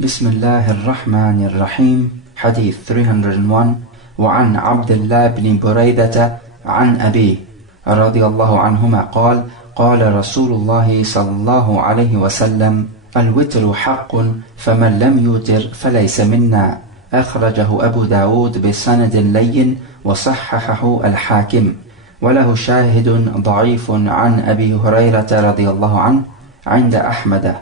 بسم الله الرحمن الرحيم. حديث 301. وعن عبد الله بن بريدة عن أبيه رضي الله عنهما قال: قال رسول الله صلى الله عليه وسلم: الوتر حق فمن لم يوتر فليس منا. أخرجه أبو داود بسند لين وصححه الحاكم، وله شاهد ضعيف عن أبي هريرة رضي الله عنه عند أحمد.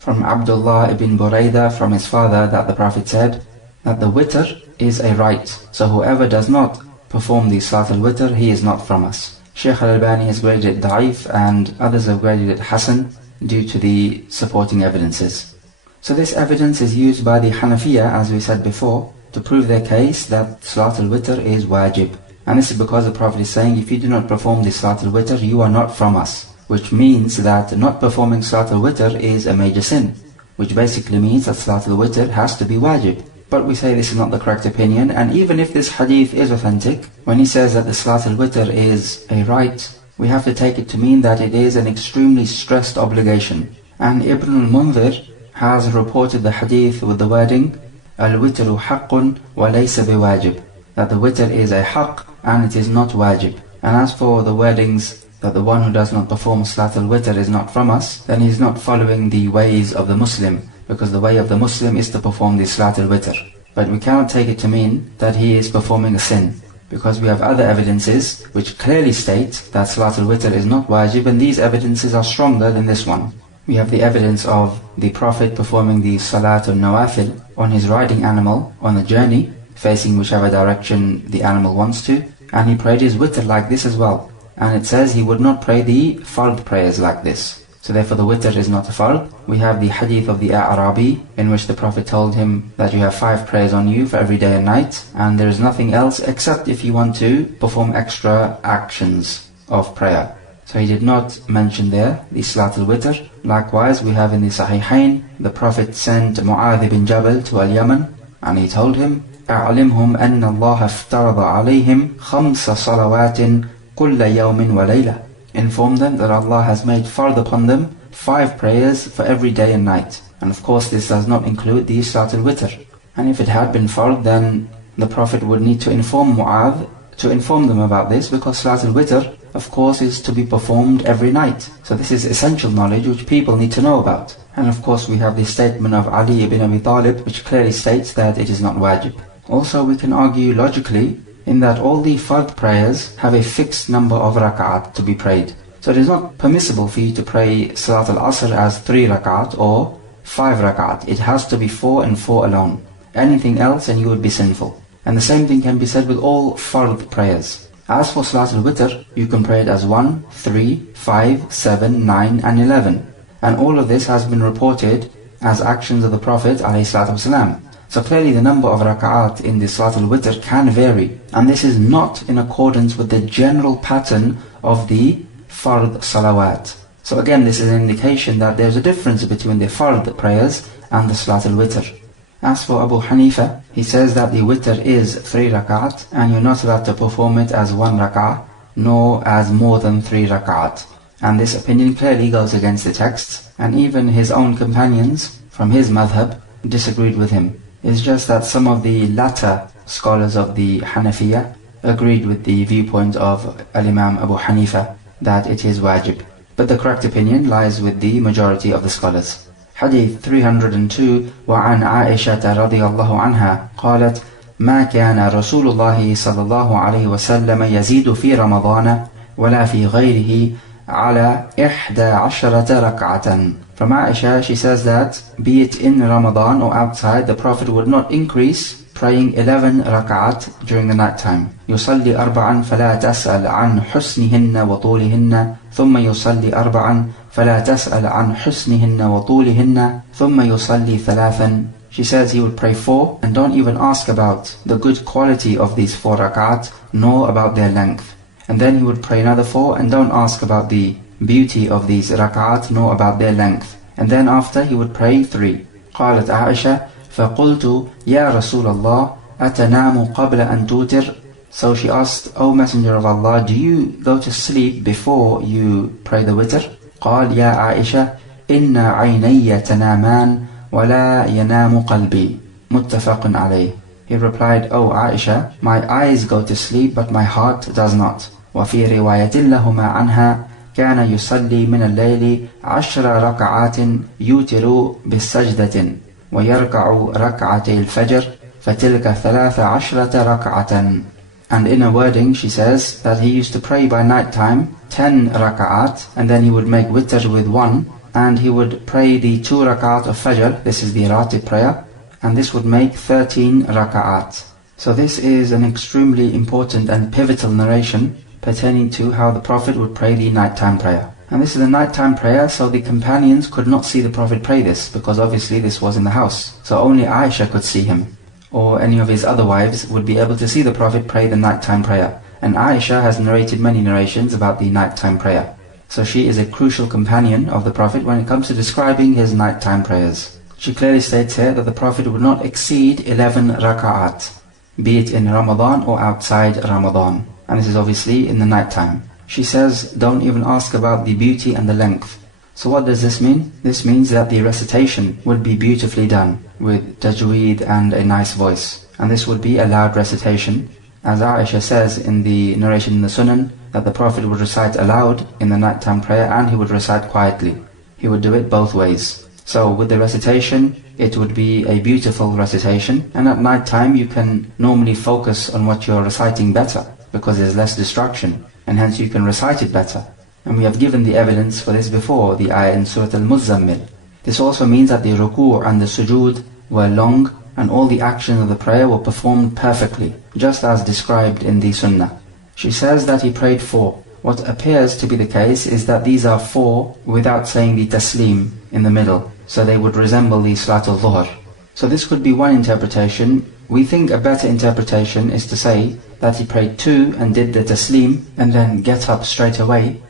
From Abdullah ibn Buraidah from his father that the Prophet said that the witr is a right, so whoever does not perform the Salat al-Witr, he is not from us. Shaykh al-Albani has graded it da'if and others have graded it hasan due to the supporting evidences. So this evidence is used by the Hanafiya, as we said before, to prove their case that Salat al-Witr is wajib. And this is because the Prophet is saying, if you do not perform the Salat al-Witr, you are not from us. Which means that not performing Salat al-Witr is a major sin, which basically means that Salat al-Witr has to be wajib. But we say this is not the correct opinion, and even if this hadith is authentic, when he says that the Salat al-Witr is a right, we have to take it to mean that it is an extremely stressed obligation. And Ibn al-Mundhir has reported the hadith with the wording al-witru haqqun wa laysa biwajib, that the witr is a haqq and it is not wajib. And as for the wordings that the one who does not perform Salat al-Witr is not from us, then he is not following the ways of the Muslim, because the way of the Muslim is to perform the Salat al-Witr. But we cannot take it to mean that he is performing a sin, because we have other evidences which clearly state that Salat al-Witr is not wajib, and these evidences are stronger than this one. We have the evidence of the Prophet performing the Salat al-Nawafil on his riding animal on the journey, facing whichever direction the animal wants to, and he prayed his witr like this as well. And it says he would not pray the fard prayers like this. So therefore the witr is not a fard. We have the hadith of the A'rabi, in which the Prophet told him that you have 5 prayers on you for every day and night, and there is nothing else except if you want to perform extra actions of prayer. So he did not mention there the Salat al-Witr. Likewise, we have in the Sahihain, the Prophet sent Mu'adh ibn Jabal to Al-Yaman, and he told him, أعلمهم أن الله افترض عليهم 5 صلوات كل يوم وليلة. Inform them that Allah has made fard upon them 5 prayers for every day and night. And of course this does not include the Salat al-Witr. And if it had been fard, then the Prophet would need to inform Mu'adh to inform them about this, because Salat al-Witr of course is to be performed every night. So this is essential knowledge which people need to know about. And of course we have the statement of Ali ibn Abi Talib, which clearly states that it is not wajib. Also we can argue logically in that all the fard prayers have a fixed number of rak'at to be prayed. So it is not permissible for you to pray Salat al-Asr as 3 rak'at or 5 rak'at. It has to be 4 and 4 alone. Anything else and you would be sinful. And the same thing can be said with all fard prayers. As for Salat al-Witr, you can pray it as 1, 3, 5, 7, 9 and 11. And all of this has been reported as actions of the Prophet ﷺ. So clearly the number of rak'at in the Salat al-Witr can vary, and this is not in accordance with the general pattern of the fard salawat. So again, this is an indication that there's a difference between the fard prayers and the Salat al-Witr. As for Abu Hanifa, he says that the witr is 3 rak'at, and you're not allowed to perform it as 1 rak'ah, nor as more than 3 rak'at. And this opinion clearly goes against the texts, and even his own companions from his madhab disagreed with him. It's just that some of the latter scholars of the Hanafiya agreed with the viewpoint of Al-Imam Abu Hanifa that it is wajib. But the correct opinion lies with the majority of the scholars. Hadith 302. وعن عائشة رضي الله عنها قالت: ما كان رسول الله صلى الله عليه وسلم يزيد في رمضان ولا في غيره على 11 ركعة. From Aisha, she says that, be it in Ramadan or outside, the Prophet would not increase praying 11 rak'at during the night time. يصلي 4 فلا تسأل عن حسنهن وطولهن ثم يصلي 4 فلا تسأل عن حسنهن وطولهن ثم يصلي 3. She says he would pray 4 and don't even ask about the good quality of these 4 rak'at, nor about their length. And then he would pray another 4 and don't ask about the beauty of these rak'at, nor about their length. And then after he would pray 3. قالت عائشة: فقلت يا رسول الله أتنام قبل أن توتر. So she asked, O Messenger of Allah, do you go to sleep before you pray the witr? قال: يا عائشة إن عيني تنامان ولا ينام قلبي متفق عليه. He replied, O Aisha, my eyes go to sleep but my heart does not. وفي رواية لهما عنها كان يصلي من الليل 10 ركعات يوتر بالسجدة ويركع ركعتي الفجر فتلك 13 ركعة. And in a wording she says that he used to pray by night time 10 raka'at, and then he would make witr with 1, and he would pray the 2 raka'at of fajr, this is the ratib prayer, and this would make 13 raka'at. So this is an extremely important and pivotal narration pertaining to how the Prophet would pray the nighttime prayer. And this is a nighttime prayer, so the companions could not see the Prophet pray this, because obviously this was in the house. So only Aisha could see him, or any of his other wives would be able to see the Prophet pray the nighttime prayer. And Aisha has narrated many narrations about the nighttime prayer. So she is a crucial companion of the Prophet when it comes to describing his nighttime prayers. She clearly states here that the Prophet would not exceed 11 raka'at, be it in Ramadan or outside Ramadan. And this is obviously in the nighttime. She says, don't even ask about the beauty and the length. So what does this mean? This means that the recitation would be beautifully done, with tajweed and a nice voice. And this would be a loud recitation. As Aisha says in the narration in the Sunan, that the Prophet would recite aloud in the nighttime prayer and he would recite quietly. He would do it both ways. So with the recitation, it would be a beautiful recitation, and at night time you can normally focus on what you're reciting better, because there's less distraction, and hence you can recite it better. And we have given the evidence for this before, the ayah in Surah Al-Muzzammil. This also means that the ruku' and the sujood were long, and all the actions of the prayer were performed perfectly, just as described in the Sunnah. She says that he prayed 4. What appears to be the case is that these are 4 without saying the taslim in the middle, so they would resemble the Salatul Dhuhr. So this could be one interpretation. We think a better interpretation is to say that he prayed 2 and did the taslim, and then get up straight away,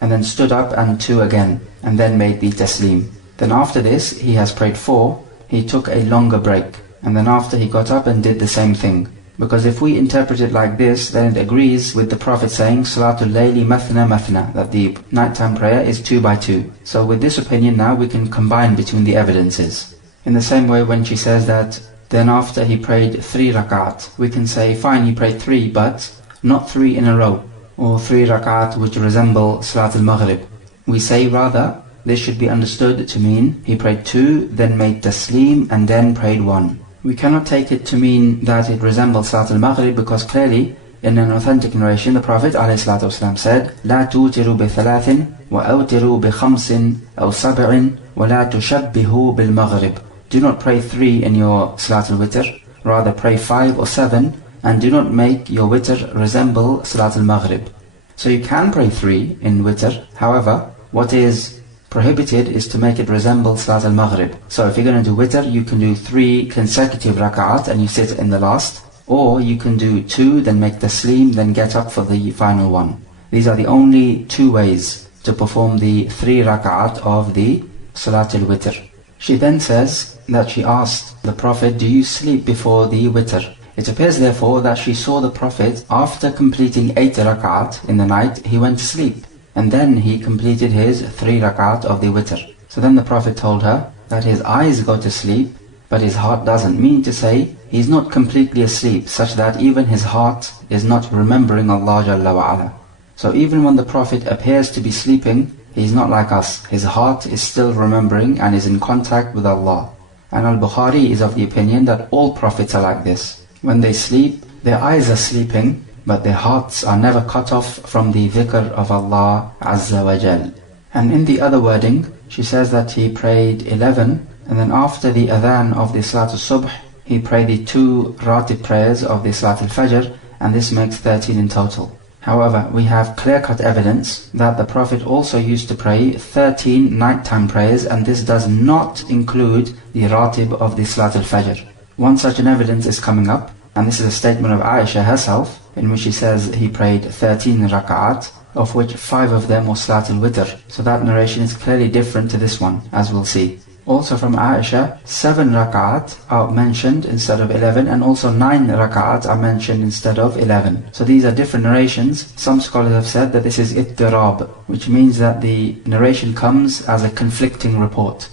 and then stood up and 2 again, and then made the taslim. Then after this, he has prayed 4, he took a longer break, and then after he got up and did the same thing. Because if we interpret it like this, then it agrees with the Prophet saying, Salatul Layli Mathna Mathna, that the nighttime prayer is 2 by 2. So with this opinion now we can combine between the evidences. In the same way when she says that, then after he prayed 3 rak'at, we can say, fine, he prayed 3, but not 3 in a row, or 3 rak'at which resemble Salatul Maghrib. We say rather, this should be understood to mean, he prayed 2, then made taslim, and then prayed 1. We cannot take it to mean that it resembles Salatul Maghrib, because clearly, in an authentic narration, the Prophet ﷺ said, لا توتروا بثلاث وأوتروا بخمس أو سبع ولا تشبهوا بالمغرب. Do not pray 3 in your Salatul Witr, rather pray 5 or 7, and do not make your witr resemble Salatul Maghrib. So you can pray 3 in witr, however, what is prohibited is to make it resemble Salatul Maghrib. So if you're going to do witr, you can do 3 consecutive rak'at and you sit in the last, or you can do 2, then make taslim, then get up for the final one. These are the only 2 ways to perform the 3 rak'at of the Salatul Witr. She then says that she asked the Prophet, do you sleep before the witr? It appears therefore that she saw the Prophet after completing 8 rak'at in the night, he went to sleep. And then he completed his 3 rak'at of the witr. So then the Prophet told her that his eyes go to sleep, but his heart doesn't. Meaning to say, he's not completely asleep, such that even his heart is not remembering Allah Jalla wa Ala. So even when the Prophet appears to be sleeping, he's not like us. His heart is still remembering and is in contact with Allah. And Al-Bukhari is of the opinion that all prophets are like this. When they sleep, their eyes are sleeping, but their hearts are never cut off from the dhikr of Allah Azza wa Jal. And in the other wording, she says that he prayed 11, and then after the adhan of the Salatul Subh, he prayed the 2 ratib prayers of the Salatul Fajr, and this makes 13 in total. However, we have clear-cut evidence that the Prophet also used to pray 13 nighttime prayers, and this does not include the ratib of the Salatul Fajr. One such an evidence is coming up, and this is a statement of Aisha herself, in which she says he prayed 13 rak'at, of which 5 of them were Salatul Witr. So that narration is clearly different to this one, as we'll see. Also from Aisha, 7 rak'at are mentioned instead of 11, and also 9 rak'at are mentioned instead of 11. So these are different narrations. Some scholars have said that this is ittirab, which means that the narration comes as a conflicting report.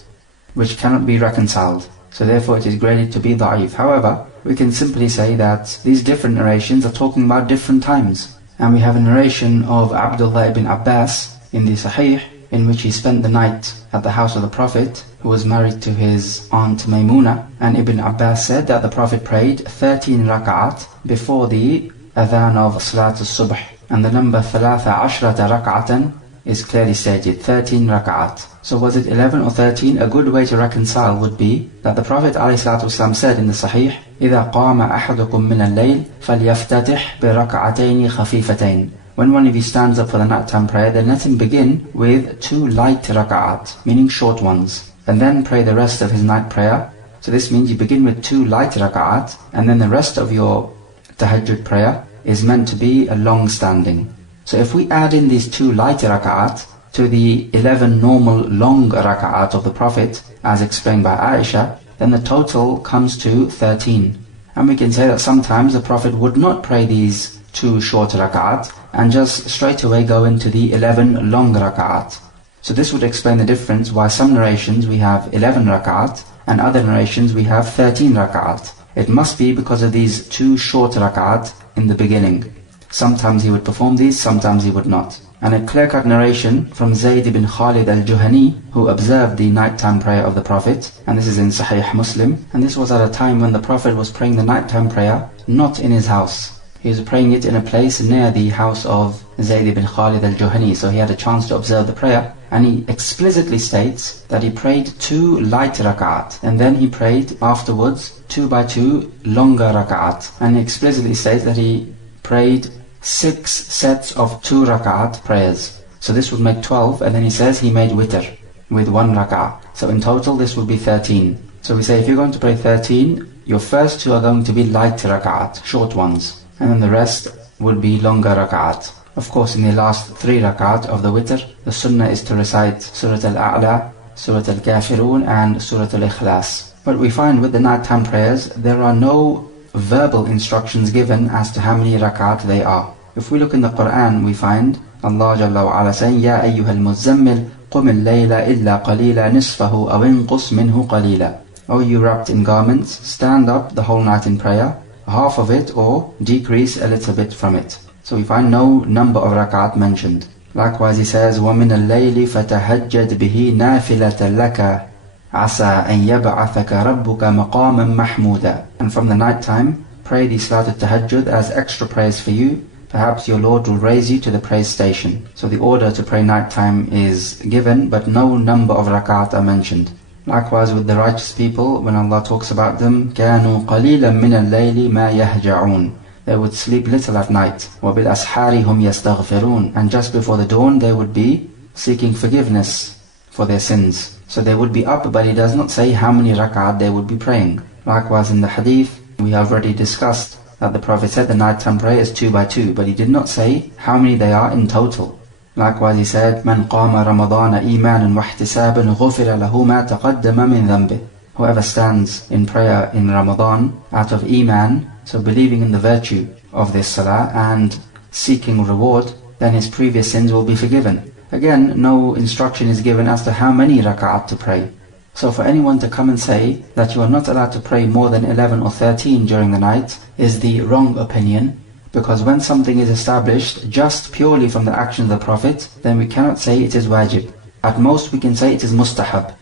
which cannot be reconciled. So therefore it is graded to be da'if. However, we can simply say that these different narrations are talking about different times. And we have a narration of Abdullah ibn Abbas in the Sahih, in which he spent the night at the house of the Prophet, who was married to his aunt Maymuna. And Ibn Abbas said that the Prophet prayed 13 rak'at before the adhan of Salat al-Subh. And the number 13 rak'atan is clearly stated, 13 rak'at. So was it 11 or 13? A good way to reconcile would be that the Prophet ﷺ said in the Sahih, إِذَا قَامَ أَحَدُكُم مِّنَ اللَّيْلِ فَلْيَفْتَتِحْ بِرَكْعَتَيْنِ خَفِيفَتَيْنِ. When one of you stands up for the nighttime prayer, then let him begin with 2 light rak'at, meaning short ones, and then pray the rest of his night prayer. So this means you begin with 2 light rak'at, and then the rest of your tahajjud prayer is meant to be a long standing. So if we add in these 2 light rak'at to the 11 normal long rak'at of the Prophet, as explained by Aisha, then the total comes to 13. And we can say that sometimes the Prophet would not pray these 2 short rak'at and just straight away go into the 11 long rak'at. So this would explain the difference why some narrations we have 11 rak'at and other narrations we have 13 rak'at. It must be because of these 2 short rak'at in the beginning. Sometimes he would perform these, sometimes he would not. And a clear-cut narration from Zayd ibn Khalid al-Juhani, who observed the nighttime prayer of the Prophet, and this is in Sahih Muslim, and this was at a time when the Prophet was praying the nighttime prayer not in his house. He was praying it in a place near the house of Zayd ibn Khalid al-Juhani, so he had a chance to observe the prayer, and he explicitly states that he prayed 2 light rak'at, and then he prayed afterwards 2 by 2 longer rak'at, and he explicitly states that he prayed 6 sets of 2 rak'at prayers. So this would make 12, and then he says he made witr with 1 rak'at. So in total this would be 13. So we say if you're going to pray 13, your first 2 are going to be light rak'at, short ones, and then the rest would be longer rak'at. Of course, in the last 3 rak'at of the witr, the sunnah is to recite Surah Al-A'la, Surah Al-Kafirun and Surah Al-Ikhlas. But we find with the nighttime prayers, there are no verbal instructions given as to how many rak'at they are. If we look in the Quran, we find Allah Jalla wa Ala saying, Ya ayyuhal muzammil, qum al-layla illa qalila nisfahu aw inqus minhu qalila. O you wrapped in garments, stand up the whole night in prayer, half of it or decrease a little bit from it. So we find no number of rak'at mentioned. Likewise he says, وَمِنَ اللَّيْلِ فَتَهَجَّدْ بِهِ نَافِلَةً لَكَ عَسَىٰ أَن يَبْعَثَكَ رَبُّكَ مَقَامًا مَحْمُودًا. And from the night time, pray the Salat al-Tahajjud as extra prayers for you. Perhaps your Lord will raise you to the praise station. So the order to pray night time is given, but no number of rak'at are mentioned. Likewise with the righteous people, when Allah talks about them, كَانُوا قَلِيلًا مِنَ اللَّيْلِ مَا يَهْجَعُونَ. They would sleep little at night. وَبِالْأَسْحَارِ هُمْ يَسْتَغْفِرُونَ. And just before the dawn, they would be seeking forgiveness for their sins. So they would be up, but he does not say how many rak'at they would be praying. Likewise in the hadith, we have already discussed that the Prophet said the nighttime prayer is 2 by 2, but he did not say how many they are in total. Likewise he said, مَنْ قَامَ رَمَضَانَ إِيمَانًا وَاحْتِسَابًا غُفِرَ لَهُ مَا تَقَدَّمَ مِنْ ذَنْبِهِ. Whoever stands in prayer in Ramadan out of Iman, so believing in the virtue of this salah and seeking reward, then his previous sins will be forgiven. Again, no instruction is given as to how many rak'at to pray. So for anyone to come and say that you are not allowed to pray more than 11 or 13 during the night is the wrong opinion, because when something is established just purely from the action of the Prophet, then we cannot say it is wajib. At most we can say it is mustahab.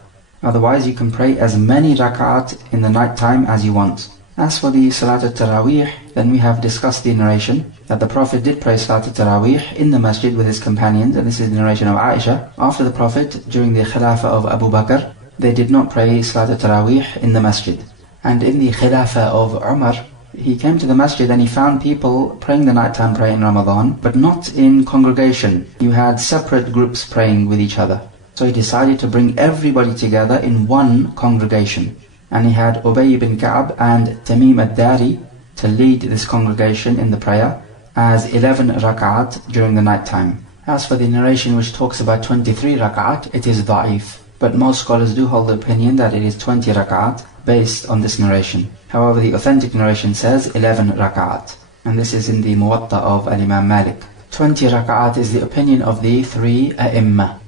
Otherwise you can pray as many rak'at in the night time as you want. As for the Salat al-Taraweeh, then we have discussed the narration that the Prophet did pray Salat al-Taraweeh in the masjid with his companions, and this is the narration of Aisha. After the Prophet, during the Khilafah of Abu Bakr, they did not pray Salat al-Taraweeh in the masjid. And in the Khilafah of Umar, he came to the masjid and he found people praying the nighttime prayer in Ramadan, but not in congregation. You had separate groups praying with each other. So he decided to bring everybody together in one congregation. And he had Ubay ibn Ka'b and Tamim ad-Dari to lead this congregation in the prayer as 11 rak'at during the night time. As for the narration which talks about 23 rak'at, it is da'if. But most scholars do hold the opinion that it is 20 rak'at based on this narration. However, the authentic narration says 11 rak'at. And this is in the Muwatta of Al-Imam Malik. 20 rak'at is the opinion of the 3 A'imma.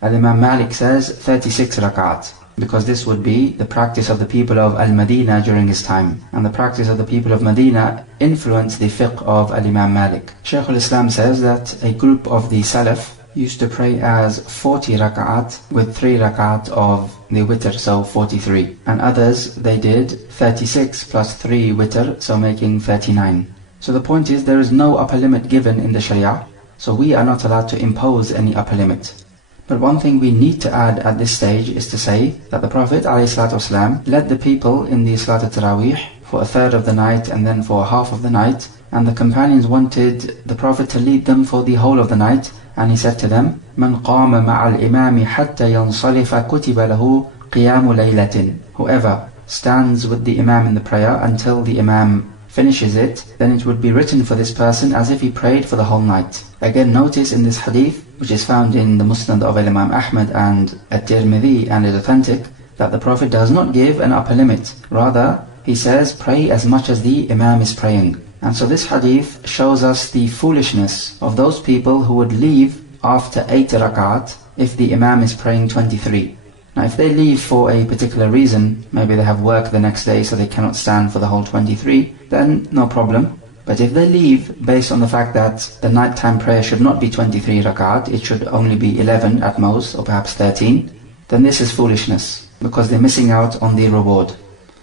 Al-Imam Malik says 36 rak'at. because this would be the practice of the people of Al-Madinah during his time. And the practice of the people of Medina influenced the fiqh of Al-Imam Malik. Shaykh al-Islam says that a group of the Salaf used to pray as 40 rak'at with 3 rak'at of the witr, so 43. And others, they did 36 plus 3 witr, so making 39. So the point is, there is no upper limit given in the Sharia, so we are not allowed to impose any upper limit. But one thing we need to add at this stage is to say that the Prophet ﷺ led the people in the Salat al-Taraweeh for a third of the night and then for half of the night, and the companions wanted the Prophet to lead them for the whole of the night, and he said to them, "Man qama ma'al imami hatta yansalifa kutiba lahu qiyamu laylatin." Whoever stands with the Imam in the prayer until the Imam finishes it, then it would be written for this person as if he prayed for the whole night. Again, notice in this hadith, which is found in the Musnad of Imam Ahmad and At-Tirmidhi and is authentic, that the Prophet does not give an upper limit. Rather, he says, pray as much as the Imam is praying. And so this hadith shows us the foolishness of those people who would leave after 8 rakat if the Imam is praying 23. Now if they leave for a particular reason, maybe they have work the next day so they cannot stand for the whole 23, then no problem. But if they leave based on the fact that the nighttime prayer should not be 23 rakat, it should only be 11 at most, or perhaps 13, then this is foolishness, because they're missing out on the reward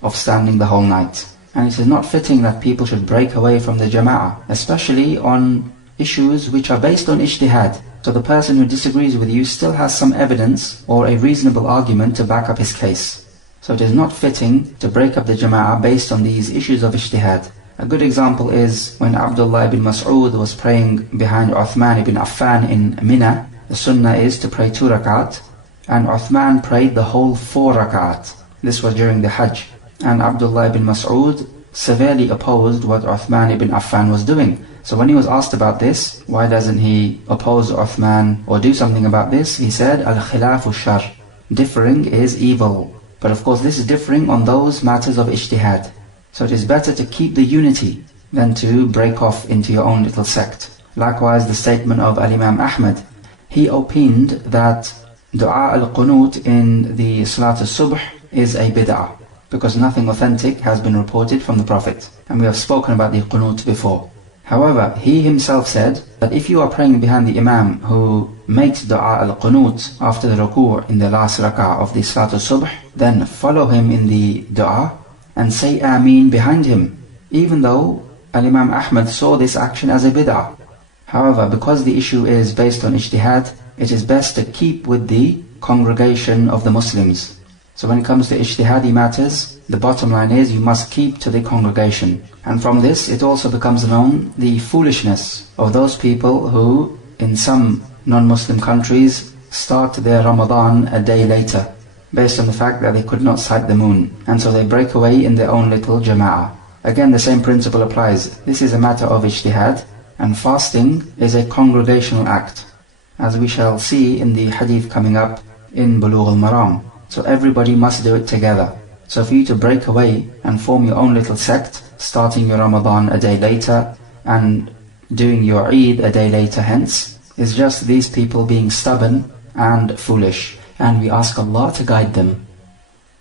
of standing the whole night. And it is not fitting that people should break away from the jama'ah, especially on issues which are based on ijtihad. So the person who disagrees with you still has some evidence or a reasonable argument to back up his case. So it is not fitting to break up the jama'ah based on these issues of ijtihad. A good example is when Abdullah ibn Mas'ud was praying behind Uthman ibn Affan in Mina. The sunnah is to pray 2 rakat, and Uthman prayed the whole 4 rakat. This was during the Hajj. And Abdullah ibn Mas'ud severely opposed what Uthman ibn Affan was doing. So when he was asked about this, why doesn't he oppose Uthman or do something about this? He said, Al-khilafu shar. Differing is evil. But of course this is differing on those matters of ijtihad. So it is better to keep the unity than to break off into your own little sect. Likewise, the statement of Al-Imam Ahmad. He opined that Dua al-Qunut in the Salat al-Subh is a bid'ah, because nothing authentic has been reported from the Prophet. And we have spoken about the Qunut before. However, he himself said that if you are praying behind the Imam who makes Dua al-Qunut after the ruku' in the last rak'ah of the Salat al-Subh, then follow him in the Dua and say Ameen behind him, even though Al-Imam Ahmad saw this action as a bid'ah. However, because the issue is based on ijtihad, it is best to keep with the congregation of the Muslims. So when it comes to ijtihadi matters, the bottom line is you must keep to the congregation. And from this, it also becomes known the foolishness of those people who, in some non-Muslim countries, start their Ramadan a day later, based on the fact that they could not sight the moon. And so they break away in their own little jama'ah. Again, the same principle applies. This is a matter of ijtihad, and fasting is a congregational act, as we shall see in the hadith coming up in Bulugh al-Maram. So everybody must do it together. So for you to break away and form your own little sect, starting your Ramadan a day later and doing your Eid a day later hence, is just these people being stubborn and foolish. And we ask Allah to guide them.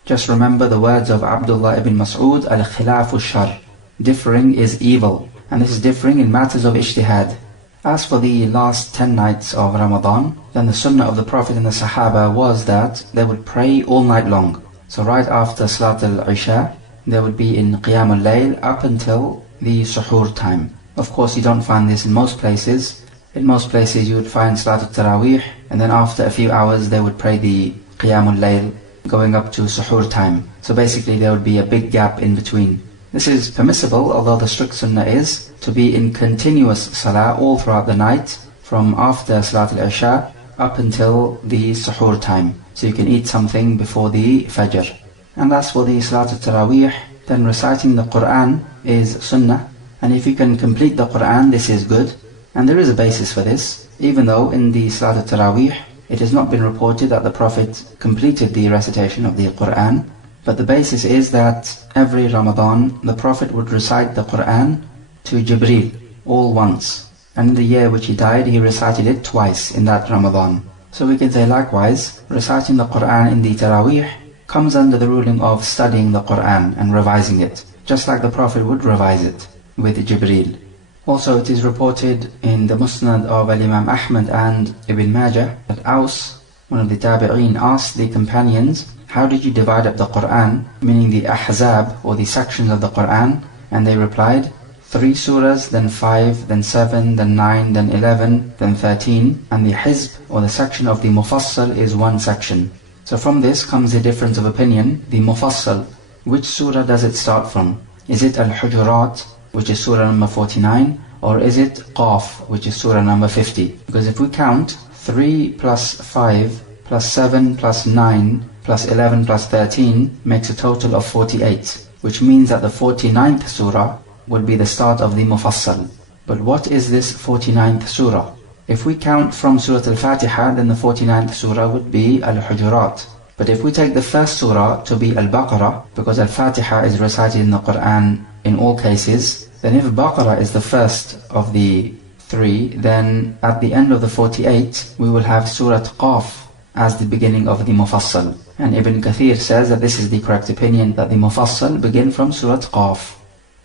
Just remember the words of Abdullah ibn Mas'ud, Al-khilafu shar. Differing is evil. And this is differing in matters of ijtihad. As for the last 10 nights of Ramadan, then the sunnah of the Prophet and the Sahaba was that they would pray all night long. So right after Salat al-Isha, they would be in Qiyam al-Layl up until the Suhoor time. Of course, you don't find this in most places. In most places you would find Salat al-Taraweeh, and then after a few hours they would pray the Qiyam al-Layl, going up to Suhoor time. So basically there would be a big gap in between. This is permissible, although the strict sunnah is to be in continuous salah all throughout the night, from after Salat al-Isha up until the Suhoor time. So you can eat something before the Fajr. And as for the Salat al-Taraweeh, then reciting the Quran is sunnah. And if you can complete the Quran, this is good. And there is a basis for this, even though in the Salat al-Taraweeh, it has not been reported that the Prophet completed the recitation of the Quran. But the basis is that every Ramadan, the Prophet would recite the Quran to Jibreel, all once. And in the year which he died, he recited it twice in that Ramadan. So we can say likewise, reciting the Quran in the Taraweeh comes under the ruling of studying the Quran and revising it, just like the Prophet would revise it with Jibreel. Also, it is reported in the Musnad of Imam Ahmad and Ibn Majah that Aus, one of the Tabi'een, asked the companions, how did you divide up the Quran, meaning the Ahzab, or the sections of the Quran? And they replied, 3 surahs, then 5, then 7, then 9, then 11, then 13, and the Hizb, or the section of the Mufassal, is 1 section. So from this comes a difference of opinion. The Mufassal, which surah does it start from? Is it Al-Hujurat, which is surah number 49, or is it Qaf, which is surah number 50? Because if we count 3 plus 5 plus 7 plus 9 plus 11 plus 13 makes a total of 48, which means that the 49th surah would be the start of the Mufassal. But what is this 49th surah? If we count from Surah Al-Fatiha, then the 49th surah would be Al-Hujurat. But if we take the first surah to be Al-Baqarah, because Al-Fatiha is recited in the Quran in all cases, then if Baqarah is the first of the 3, then at the end of the 48, we will have Surah Qaf as the beginning of the Mufassal. And Ibn Kathir says that this is the correct opinion, that the Mufassal begin from Surah Qaf.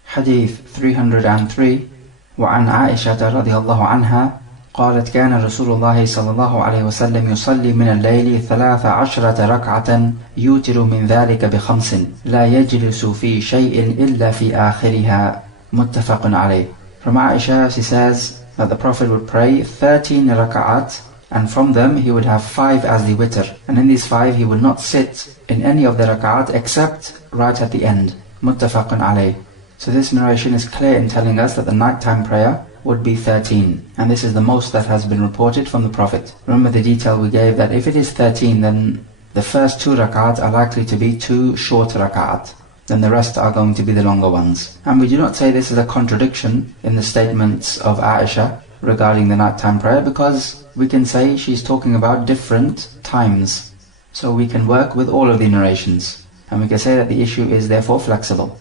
Hadith 303 وعن عائشة رضي الله عنها قالت كان رسول الله صلى الله عليه وسلم يصلي من الليل 13 ركعة يوتر من ذلك ب5 لا يجلس في شيء إلا في آخرها متفق عليه. From Aisha, she says that the Prophet would pray 13 raka'at, and from them he would have 5 as the witr, and in these 5 he would not sit in any of the raka'at except right at the end. متفق عليه. So this narration is clear in telling us that the nighttime prayer would be 13, and this is the most that has been reported from the Prophet. Remember the detail we gave, that if it is 13, then the first 2 rak'at are likely to be 2 short rak'at, then the rest are going to be the longer ones. And we do not say this is a contradiction in the statements of Aisha regarding the nighttime prayer, because we can say she's talking about different times. So we can work with all of the narrations, and we can say that the issue is therefore flexible.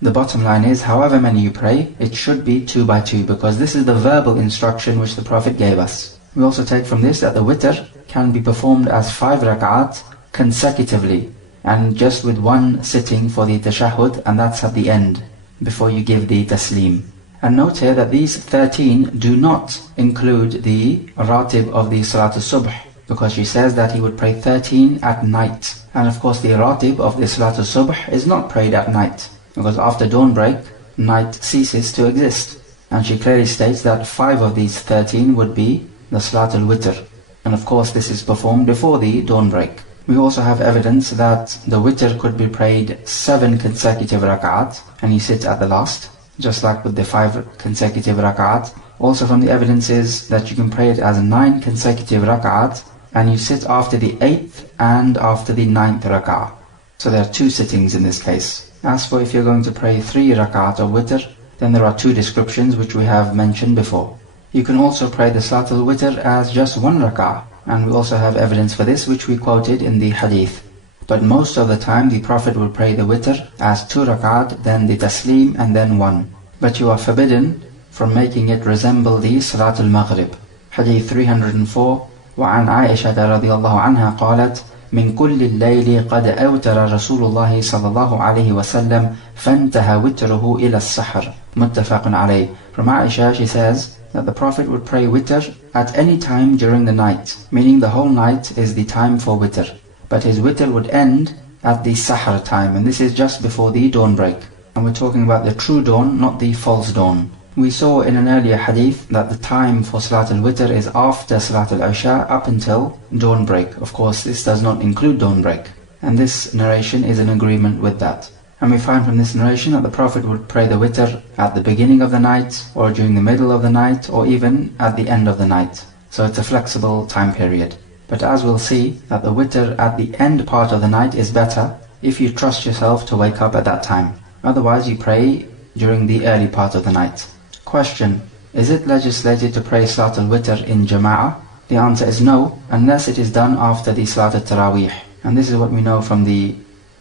The bottom line is, however many you pray, it should be 2 by 2, because this is the verbal instruction which the Prophet gave us. We also take from this that the witr can be performed as 5 rak'at consecutively, and just with 1 sitting for the tashahhud, and that's at the end, before you give the taslim. And note here that these 13 do not include the ratib of the Salatul Subh, because she says that he would pray 13 at night. And of course the ratib of the Salatul Subh is not prayed at night, because after dawnbreak, night ceases to exist. And she clearly states that 5 of these 13 would be the Salatul Witr. And of course this is performed before the dawnbreak. We also have evidence that the witr could be prayed 7 consecutive rak'at, and you sit at the last, just like with the 5 consecutive rak'at. Also from the evidence is that you can pray it as 9 consecutive rak'at, and you sit after the 8th and after the 9th rak'ah. So there are 2 sittings in this case. As for if you're going to pray 3 rak'at of witr, then there are 2 descriptions which we have mentioned before. You can also pray the Salatul Witr as just 1 rak'ah, and we also have evidence for this which we quoted in the hadith. But most of the time the Prophet would pray the witr as 2 rak'at, then the taslim, and then 1. But you are forbidden from making it resemble the Salatul Maghrib. Hadith 304 وعن عائشة رضي الله عنها قالت من كل الليل قد أوتر رسول الله صلى الله عليه وسلم فانتهى وتره إلى السحر متفق عليه. From Aisha, she says that the Prophet would pray witr at any time during the night, meaning the whole night is the time for witr. But his witr would end at the sahar time, and this is just before the dawnbreak. And we're talking about the true dawn, not the false dawn. We saw in an earlier hadith that the time for Salatul Witr is after Salatul Isha up until dawnbreak. Of course, this does not include dawnbreak. And this narration is in agreement with that. And we find from this narration that the Prophet would pray the witr at the beginning of the night, or during the middle of the night, or even at the end of the night. So it's a flexible time period. But as we'll see, that the witr at the end part of the night is better if you trust yourself to wake up at that time. Otherwise you pray during the early part of the night. Question: is it legislated to pray Salatul Witr in Jama'ah? The answer is no, unless it is done after the Salatul Taraweeh. And this is what we know from the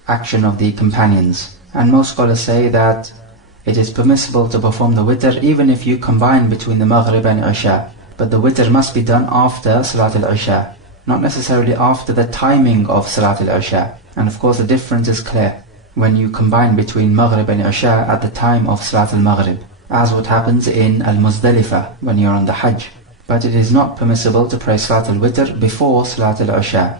action of the companions. And most scholars say that it is permissible to perform the witr even if you combine between the Maghrib and Isha. But the witr must be done after Salatul Isha, not necessarily after the timing of Salatul Isha. And of course the difference is clear when you combine between Maghrib and Isha at the time of Salat al-Maghrib, as what happens in Al-Muzdalifah when you're on the Hajj. But it is not permissible to pray Salat al-Witr before Salat al-Isha.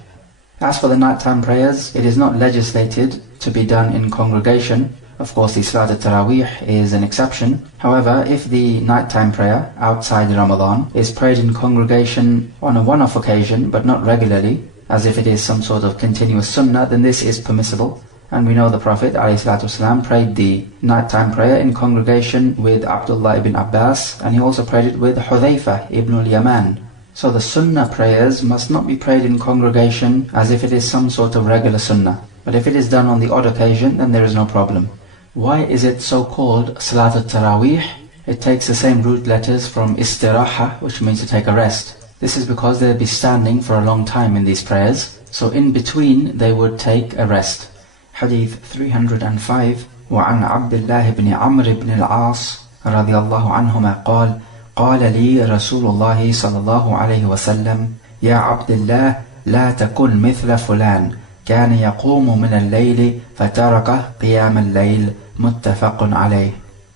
As for the nighttime prayers, it is not legislated to be done in congregation. Of course, the Salat al-Taraweeh is an exception. However, if the nighttime prayer outside Ramadan is prayed in congregation on a one-off occasion, but not regularly, as if it is some sort of continuous sunnah, then this is permissible. And we know the Prophet ﷺ prayed the nighttime prayer in congregation with Abdullah ibn Abbas, and he also prayed it with Hudhayfah ibn al-Yaman. So the sunnah prayers must not be prayed in congregation as if it is some sort of regular sunnah. But if it is done on the odd occasion, then there is no problem. Why is it so called Salat al-Taraweeh? It takes the same root letters from istiraha, which means to take a rest. This is because they'll be standing for a long time in these prayers, so in between they would take a rest. Hadith 305. وعن عبد الله بن عمرو بن العاص رضي الله عنهما قال قال لي رسول الله صلى الله عليه وسلم يا عبد الله لا تكن مثل فلان كان يقوم من الليل فترك قيام الليل متفق عليه.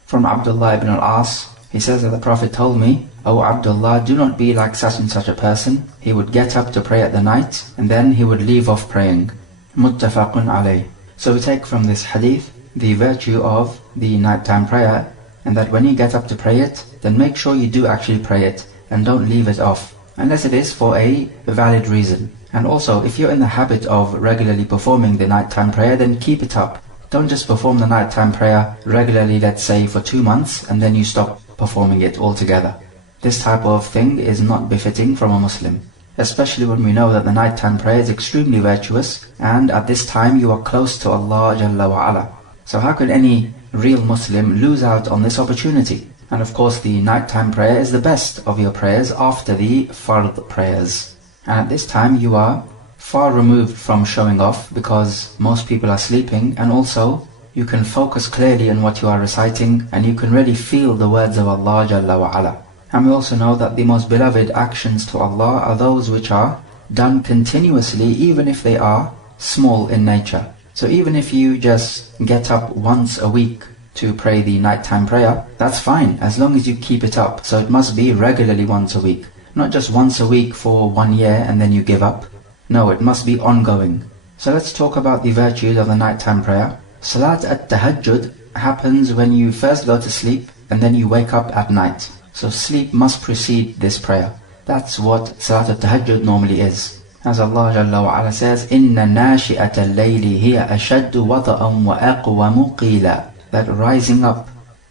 From Abdullah ibn al-As, he says that the Prophet told me, O Abdullah, do not be like such and such a person. He would get up to pray at the night, and then he would leave off praying. Muttafaqun alayh. So we take from this hadith the virtue of the nighttime prayer, and that when you get up to pray it, then make sure you do actually pray it, and don't leave it off, unless it is for a valid reason. And also, if you're in the habit of regularly performing the nighttime prayer, then keep it up. Don't just perform the nighttime prayer regularly, let's say for 2 months, and then you stop performing it altogether. This type of thing is not befitting from a Muslim, especially when we know that the nighttime prayer is extremely virtuous, and at this time you are close to Allah Jalla wa Ala. So how could any real Muslim lose out on this opportunity? And of course the nighttime prayer is the best of your prayers after the fard prayers. And at this time you are far removed from showing off, because most people are sleeping, and also you can focus clearly on what you are reciting, and you can really feel the words of Allah Jalla wa Ala. And we also know that the most beloved actions to Allah are those which are done continuously, even if they are small in nature. So even if you just get up once a week to pray the nighttime prayer, that's fine, as long as you keep it up. So it must be regularly once a week, not just once a week for 1 year and then you give up. No, it must be ongoing. So let's talk about the virtues of the nighttime prayer. Salat at-Tahajjud happens when you first go to sleep and then you wake up at night. So sleep must precede this prayer. That's what Salat al-Tahajjud normally is. As Allah Jalla wa Ala says, إِنَّ نَاشِئَةَ اللَّيْلِ هِيَ أَشَدُّ وَطَأً وَأَقْوَمُ قِيلًا. That rising up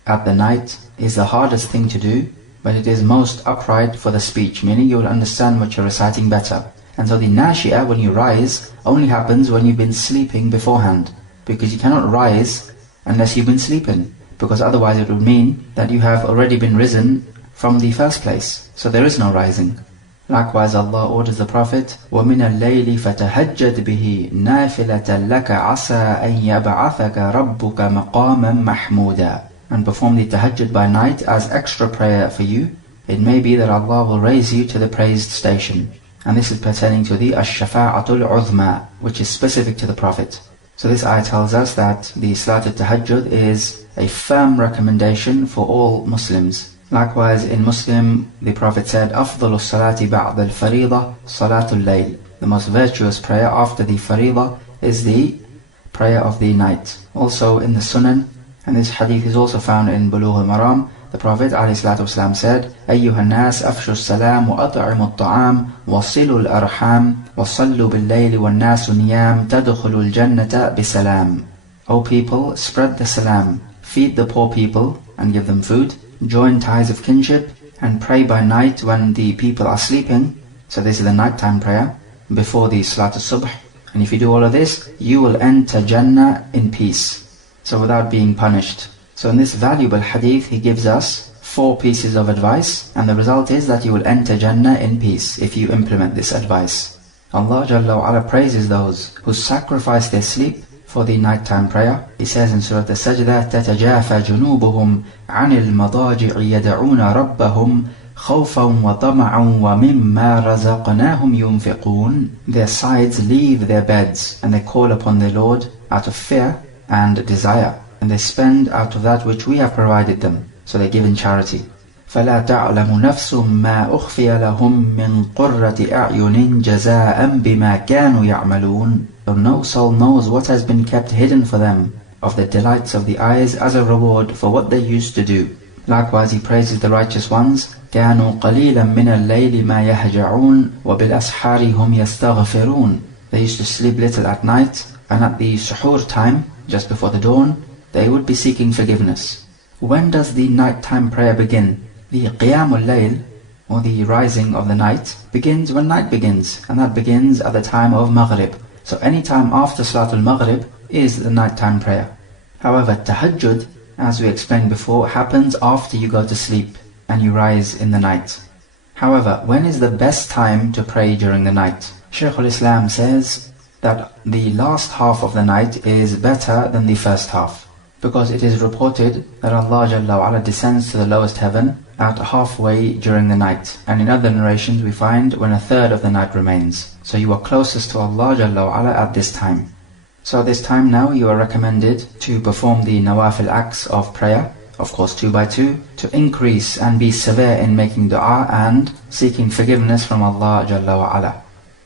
at the night is the hardest thing to do, but it is most upright for the speech, meaning you will understand what you're reciting better. And so the nashi'ah, when you rise, only happens when you've been sleeping beforehand, because you cannot rise unless you've been sleeping, because otherwise it would mean that you have already been risen from the first place, so there is no rising. Likewise, Allah orders the Prophet, وَمِنَ اللَّيْلِ فَتَهَجَّدْ بِهِ نَافِلَةً لَكَ عَسَىٰ أَن يَبْعَثَكَ رَبُّكَ مَقَامًا مَحْمُودًا. And perform the tahajjud by night as extra prayer for you. It may be that Allah will raise you to the praised station. And this is pertaining to the Ash-Shafa'atul Uzma, which is specific to the Prophet. So this ayah tells us that the Salat al-Tahajjud is a firm recommendation for all Muslims. Likewise, in Muslim, the Prophet said, أَفْضَلُ الصَّلَاةِ بَعْدَ الْفَرِيضَةِ صَلَاةُ اللَّيْلِ. The most virtuous prayer after the Fariḍah is the prayer of the night. Also in the Sunan, and this hadith is also found in Bulugh al-Maram, the Prophet ﷺ said, أَيُّهَا النَّاسِ أَفْشُوا السَّلَامُ وَأَطْعِمُوا الطَّعَامُ وَصِلُوا الْأَرْحَامُ وَصَلُّوا بِاللَّيْلِ وَالنَّاسُ نِيَامٌ تَدْخُلُوا الْجَنَّةَ بِسَلَامٍ. O people, spread the salam, feed the poor people and give them food, join ties of kinship, and pray by night when the people are sleeping. So this is the nighttime prayer before the Salat al-Subh. And if you do all of this, you will enter Jannah in peace, so without being punished. So in this valuable hadith, he gives us 4 pieces of advice, and the result is that you will enter Jannah in peace if you implement this advice. Allah Jalla wa Ala praises those who sacrifice their sleep for the nighttime prayer. He says in Surah As-Sajdah, تَتَجَافَى جُنُوبُهُمْ عَنِ الْمَضَاجِعِ يَدْعُونَ رَبَّهُمْ خوفا وطمعا ومما رزقناهم ينفقون. Their sides leave their beds and they call upon their Lord out of fear and desire, and they spend out of that which we have provided them, so they give in charity. فلا تعلم نفس ما أخفي لهم من قرة أعين جزاء بما كانوا يعملون. So no soul knows what has been kept hidden for them of the delights of the eyes as a reward for what they used to do. Likewise, he praises the righteous ones. كانوا قليلا من الليل ما يهجعون وبالأسحار هم يستغفرون. They used to sleep little at night, and at the suhoor time, just before the dawn, they would be seeking forgiveness. When does the nighttime prayer begin? The Qiyamul Layl, or the rising of the night, begins when night begins, and that begins at the time of Maghrib. So any time after Salatul Maghrib is the nighttime prayer. However, Tahajjud, as we explained before, happens after you go to sleep and you rise in the night. However, when is the best time to pray during the night? Shaykh al-Islam says that the last half of the night is better than the first half, because it is reported that Allah Jalla wa Ala descends to the lowest heaven at halfway during the night, and in other narrations we find when a third of the night remains. So you are closest to Allah Jalla wa Ala at this time. So at this time now you are recommended to perform the nawafil acts of prayer, of course 2 by 2, to increase and be severe in making dua and seeking forgiveness from Allah Jalla wa Ala.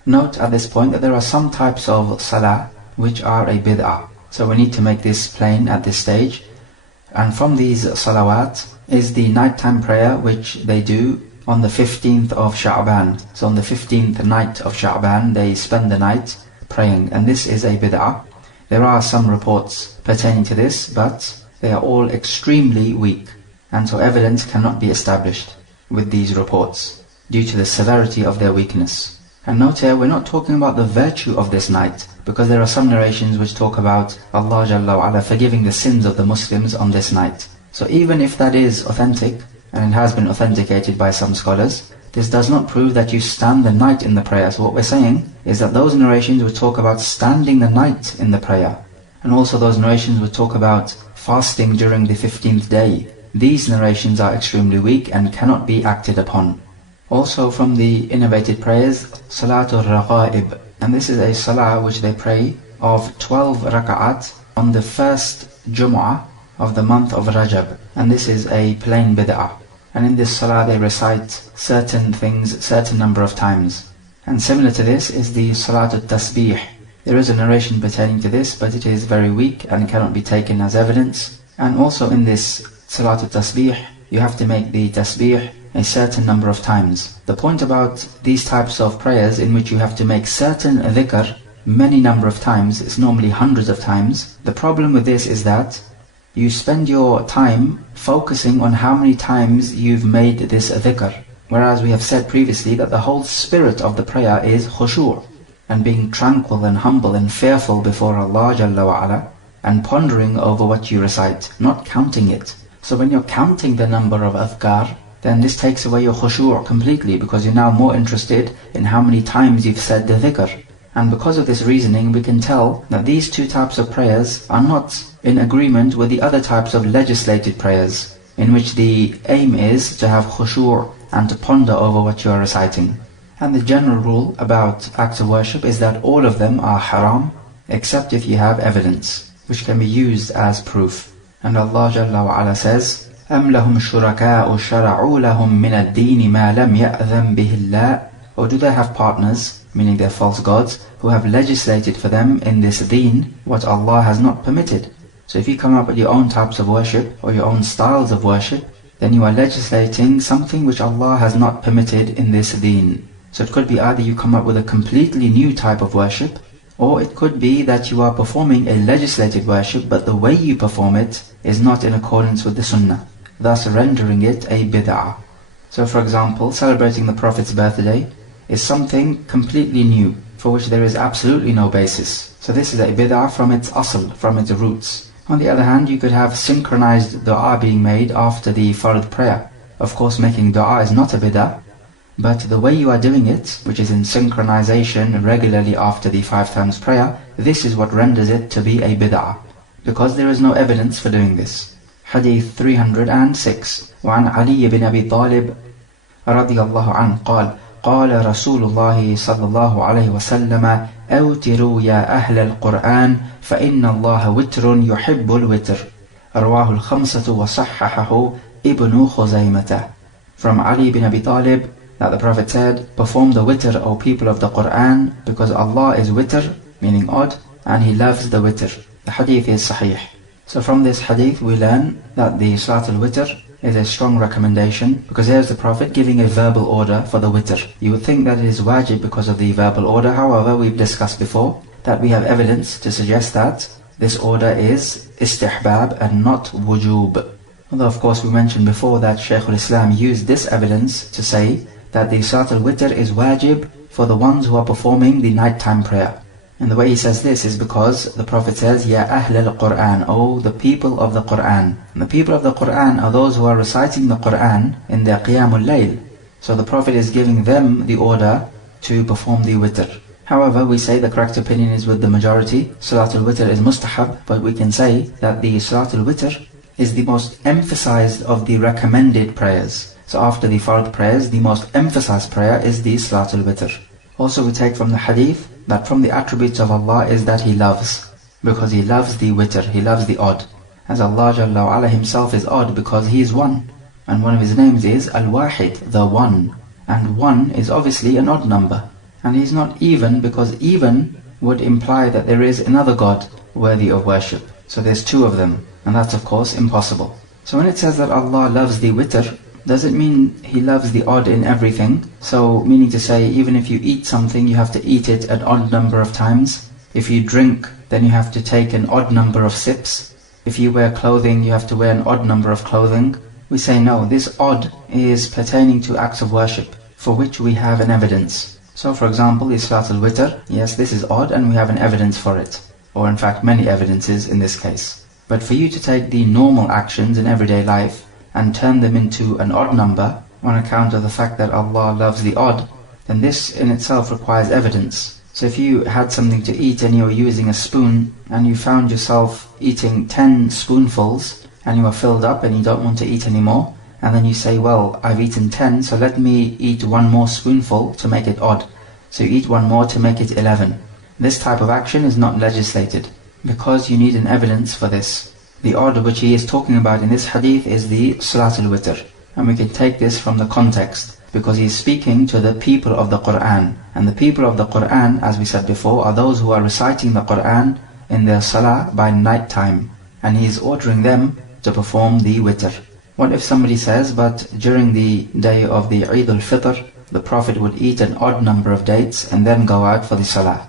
Note at this point that there are some types of salah which are a bid'ah. So we need to make this plain at this stage. And from these salawat is the nighttime prayer which they do on the 15th of Sha'ban. So on the 15th night of Sha'ban they spend the night praying, and this is a bid'ah. There are some reports pertaining to this, but they are all extremely weak, and so evidence cannot be established with these reports due to the severity of their weakness. And note here, we're not talking about the virtue of this night, because there are some narrations which talk about Allah Jalla wa Ala forgiving the sins of the Muslims on this night. So even if that is authentic, and it has been authenticated by some scholars, this does not prove that you stand the night in the prayer. So what we're saying is that those narrations would talk about standing the night in the prayer, and also those narrations would talk about fasting during the 15th day. These narrations are extremely weak and cannot be acted upon. Also from the innovated prayers, Salatul Raqa'ib, and this is a salah which they pray of 12 raka'at on the first Jumu'ah of the month of Rajab, and this is a plain bid'ah. And in this salah they recite certain things certain number of times. And similar to this is the Salatul Tasbih. There is a narration pertaining to this, but it is very weak and cannot be taken as evidence. And also in this Salatul Tasbih, you have to make the Tasbih a certain number of times. The point about these types of prayers in which you have to make certain dhikr many number of times, it's normally hundreds of times. The problem with this is that you spend your time focusing on how many times you've made this dhikr, whereas we have said previously that the whole spirit of the prayer is khushu', and being tranquil and humble and fearful before Allah Jalla wa Ala, and pondering over what you recite, not counting it. So when you're counting the number of adhkar, then this takes away your khushu' completely, because you're now more interested in how many times you've said the dhikr. And because of this reasoning, we can tell that these two types of prayers are not in agreement with the other types of legislated prayers, in which the aim is to have khushu' and to ponder over what you are reciting. And the general rule about acts of worship is that all of them are haram, except if you have evidence, which can be used as proof. And Allah Jalla wa Ala says, أَمْ لَهُمْ شُرَكَاءُ شَرَعُوا لَهُمْ مِنَ الدِّينِ مَا لَمْ يَأْذَنْ بِهِ اللَّهُ. Or do they have partners, meaning their false gods, who have legislated for them in this deen what Allah has not permitted? So if you come up with your own types of worship, or your own styles of worship, then you are legislating something which Allah has not permitted in this deen. So it could be either you come up with a completely new type of worship, or it could be that you are performing a legislated worship, but the way you perform it is not in accordance with the sunnah, thus rendering it a bid'ah. So for example, celebrating the Prophet's birthday is something completely new, for which there is absolutely no basis. So this is a bid'ah from its asl, from its roots. On the other hand, you could have synchronized dua being made after the fard prayer. Of course, making dua is not a bid'ah, but the way you are doing it, which is in synchronization regularly after the 5 times prayer, this is what renders it to be a bid'ah, because there is no evidence for doing this. Hadith 306. وعن علي بن أبي طالب رضي الله عنه قال قال رسول الله صلى الله عليه وسلم أوتروا يا أهل القرآن فإن الله وتر يحب الوتر رواه الخمسة وصححه ابن خزيمة. From Ali bin Abi Talib that the Prophet said, perform the witr, O people of the Quran, because Allah is witr, meaning odd, and He loves the witr. The hadith is sahih. So from this hadith we learn that the Salat al-Witr is a strong recommendation, because here's the Prophet giving a verbal order for the witr. You would think that it is wajib because of the verbal order. However, we've discussed before that we have evidence to suggest that this order is istihbab and not wujub. Although of course we mentioned before that Shaykh al-Islam used this evidence to say that the Salat al-Witr is wajib for the ones who are performing the nighttime prayer. And the way he says this is because the Prophet says, Ya Ahl al-Quran, O the people of the Quran. And the people of the Quran are those who are reciting the Quran in their Qiyamul Layl. So the Prophet is giving them the order to perform the witr. However, we say the correct opinion is with the majority. Salat al-Witr is mustahab, but we can say that the Salat al-Witr is the most emphasized of the recommended prayers. So after the Fard prayers, the most emphasized prayer is the Salat al-Witr. Also we take from the hadith that from the attributes of Allah is that He loves, because He loves the witr, He loves the odd. As Allah Jalla wa Ala Himself is odd because He is one. And one of His names is Al-Wahid, the one. And one is obviously an odd number. And He's not even, because even would imply that there is another God worthy of worship. So there's two of them, and that's of course impossible. So when it says that Allah loves the witr, does it mean He loves the odd in everything? So meaning to say, even if you eat something, you have to eat it an odd number of times. If you drink, then you have to take an odd number of sips. If you wear clothing, you have to wear an odd number of clothing. We say no, this odd is pertaining to acts of worship, for which we have an evidence. So for example, the Salat al-Witr, yes, this is odd and we have an evidence for it. Or in fact, many evidences in this case. But for you to take the normal actions in everyday life and turn them into an odd number on account of the fact that Allah loves the odd, then this in itself requires evidence. So if you had something to eat and you were using a spoon and you found yourself eating 10 spoonfuls and you are filled up and you don't want to eat anymore, and then you say, well, I've eaten 10, so let me eat one more spoonful to make it odd. So you eat one more to make it 11. This type of action is not legislated, because you need an evidence for this. The odd which he is talking about in this hadith is the Salat al-Witr. And we can take this from the context, because he is speaking to the people of the Qur'an. And the people of the Qur'an, as we said before, are those who are reciting the Qur'an in their salah by night time. And he is ordering them to perform the witr. What if somebody says, but during the day of the Eid al-Fitr, the Prophet would eat an odd number of dates and then go out for the salah?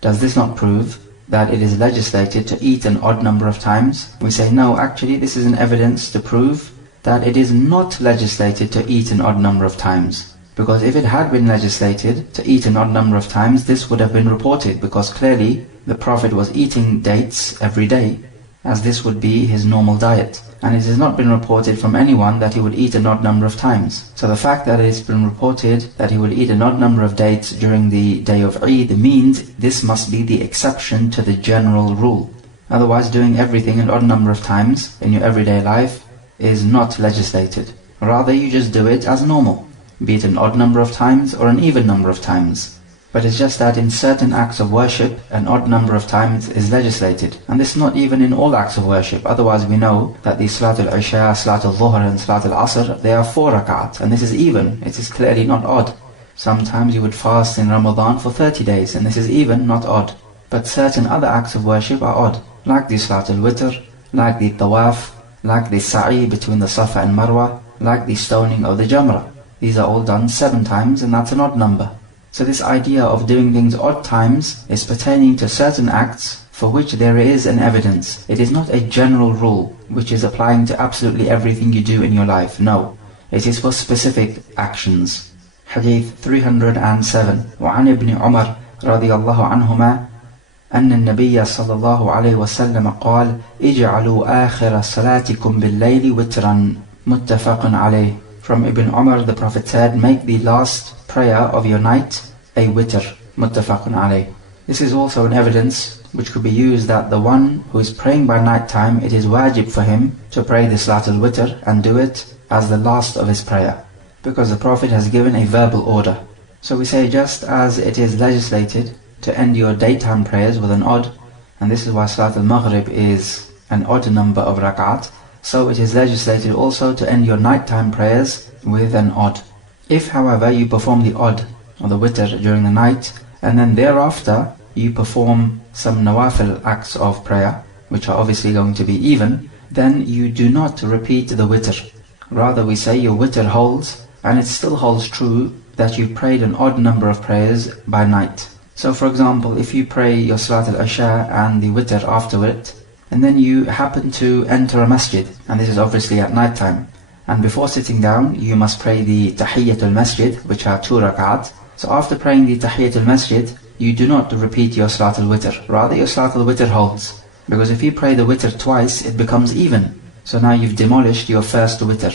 Does this not prove that it is legislated to eat an odd number of times? We say no, actually this is an evidence to prove that it is not legislated to eat an odd number of times. Because if it had been legislated to eat an odd number of times, this would have been reported, because clearly the Prophet was eating dates every day, as this would be his normal diet. And it has not been reported from anyone that he would eat an odd number of times. So the fact that it has been reported that he will eat an odd number of dates during the day of Eid means this must be the exception to the general rule. Otherwise, doing everything an odd number of times in your everyday life is not legislated. Rather, you just do it as normal, be it an odd number of times or an even number of times. But it's just that in certain acts of worship, an odd number of times is legislated. And this is not even in all acts of worship. Otherwise we know that the Salat al-Isha, Salat al-Dhuhr and Salat al-Asr, they are 4 rak'at. And this is even. It is clearly not odd. Sometimes you would fast in Ramadan for 30 days, and this is even, not odd. But certain other acts of worship are odd, like the Salat al-Witr, like the Tawaf, like the Sa'i between the Safa and Marwa, like the stoning of the Jamrah. These are all done 7 times, and that's an odd number. So this idea of doing things odd times is pertaining to certain acts for which there is an evidence. It is not a general rule which is applying to absolutely everything you do in your life. No, it is for specific actions. Hadith 307. وعن ابن عمر رضي الله عنهما أن النبي صلى الله عليه وسلم قال اجعلوا آخر صلاتكم بالليل وترا متفق عليه. From Ibn Umar, the Prophet said, make the last prayer of your night a witr, muttafaqun alayh. This is also an evidence which could be used that the one who is praying by night time, it is wajib for him to pray the Salat al-Witr and do it as the last of his prayer. because the Prophet has given a verbal order. So we say, just as it is legislated to end your daytime prayers with an odd, and this is why Salat al-Maghrib is an odd number of rak'at, so it is legislated also to end your nighttime prayers with an odd. If, however, you perform the odd or the witr during the night, and then thereafter you perform some nawafil acts of prayer, which are obviously going to be even, then you do not repeat the witr. Rather, we say your witr holds, and it still holds true that you prayed an odd number of prayers by night. So for example, if you pray your Salat al-Isha and the witr after it, and then you happen to enter a masjid, and this is obviously at night time, and before sitting down you must pray the Tahiyyatul Masjid, which are 2 rak'at. So after praying the Tahiyyatul Masjid, you do not repeat your Salat al-Witr. Rather, your Salat al-Witr holds. Because if you pray the witr twice, it becomes even. So now you've demolished your first witr.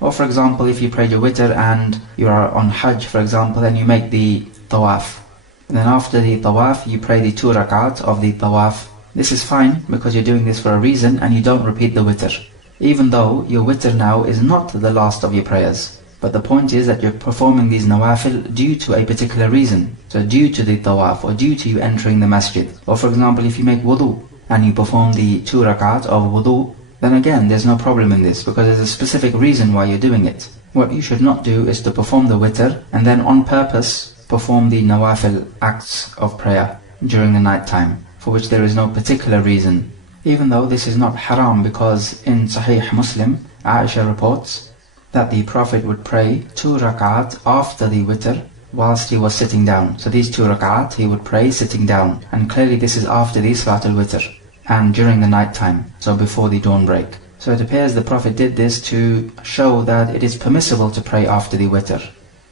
Or for example, if you prayed your witr and you are on Hajj, for example, and you make the tawaf. And then after the tawaf, you pray the 2 rak'at of the tawaf. This is fine, because you're doing this for a reason and you don't repeat the witr. Even though your witr now is not the last of your prayers. But the point is that you're performing these nawafil due to a particular reason. So due to the tawaf, or due to you entering the masjid. Or for example, if you make wudu and you perform the 2 rak'at of wudu, then again there's no problem in this, because there's a specific reason why you're doing it. What you should not do is to perform the witr and then on purpose perform the nawafil acts of prayer during the night time, for which there is no particular reason. Even though this is not haram, because in Sahih Muslim, Aisha reports that the Prophet would pray 2 rak'at after the witr whilst he was sitting down. So these 2 rak'at he would pray sitting down, and clearly this is after the Salat al-Witr and during the night time, so before the dawn break. So it appears the Prophet did this to show that it is permissible to pray after the witr,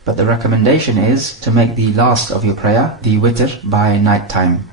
but the recommendation is to make the last of your prayer, the witr, by night time.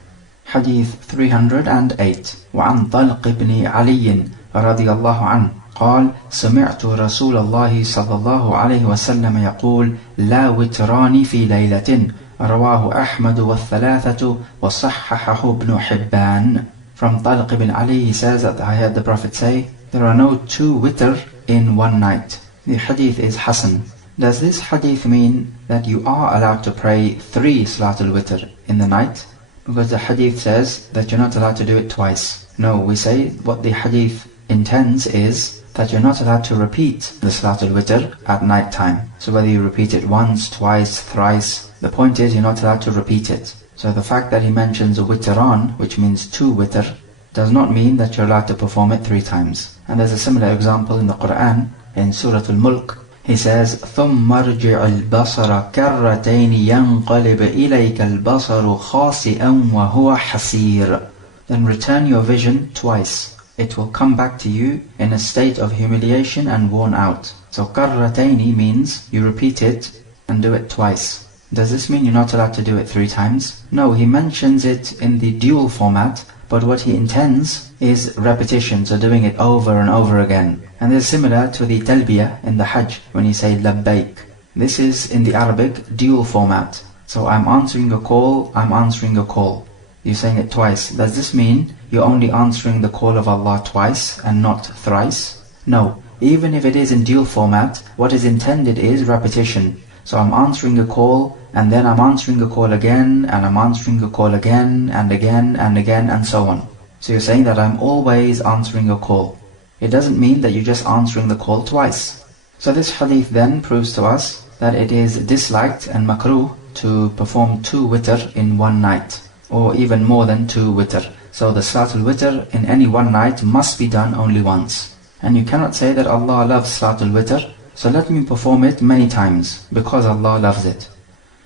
Hadith 308. وعن طلق بن علي رضي الله عنه قال سمعت رسول الله صلى الله عليه وسلم يقول لا وتران في ليلة رواه أحمد والثلاثة وصححه ابن حبان. From Talq ibn Ali, he says that I heard the Prophet say, there are no 2 witr in one night. The hadith is Hasan. Does this hadith mean that you are allowed to pray 3 Salat al-Witr in the night? Because the hadith says that you're not allowed to do it twice. No, we say what the hadith intends is that you're not allowed to repeat the Salat al-Witr at night time. So whether you repeat it once, twice, thrice, the point is you're not allowed to repeat it. So the fact that he mentions a witran, which means 2 witr, does not mean that you're allowed to perform it 3 times. And there's a similar example in the Quran, in Surah Al-Mulk. He says, ثُمَّ ارْجِعِ الْبَصَرَ كَرَّتَيْنِ يَنْقَلِبْ إِلَيْكَ الْبَصَرُ خَاسِئًا وَهُوَ حَسِيرٌ. Then return your vision twice. It will come back to you in a state of humiliation and worn out. So كَرَّتَيْنِ means you repeat it and do it twice. Does this mean you're not allowed to do it 3 times? No, he mentions it in the dual format, but what he intends is repetition, so doing it over and over again. And this is similar to the talbiyah in the Hajj, when you say labbaik. This is in the Arabic dual format. So I'm answering a call, I'm answering a call. You're saying it twice. Does this mean you're only answering the call of Allah twice and not thrice? No. Even if it is in dual format, what is intended is repetition. So I'm answering a call, and then I'm answering a call again, and I'm answering a call again, and again, and again, and so on. So you're saying that I'm always answering a call. It doesn't mean that you're just answering the call twice. So this hadith then proves to us that it is disliked and makruh to perform 2 witr in one night, or even more than 2 witr. So the Salat al-Witr in any one night must be done only once. And you cannot say that Allah loves Salat al-Witr, so let me perform it many times, because Allah loves it.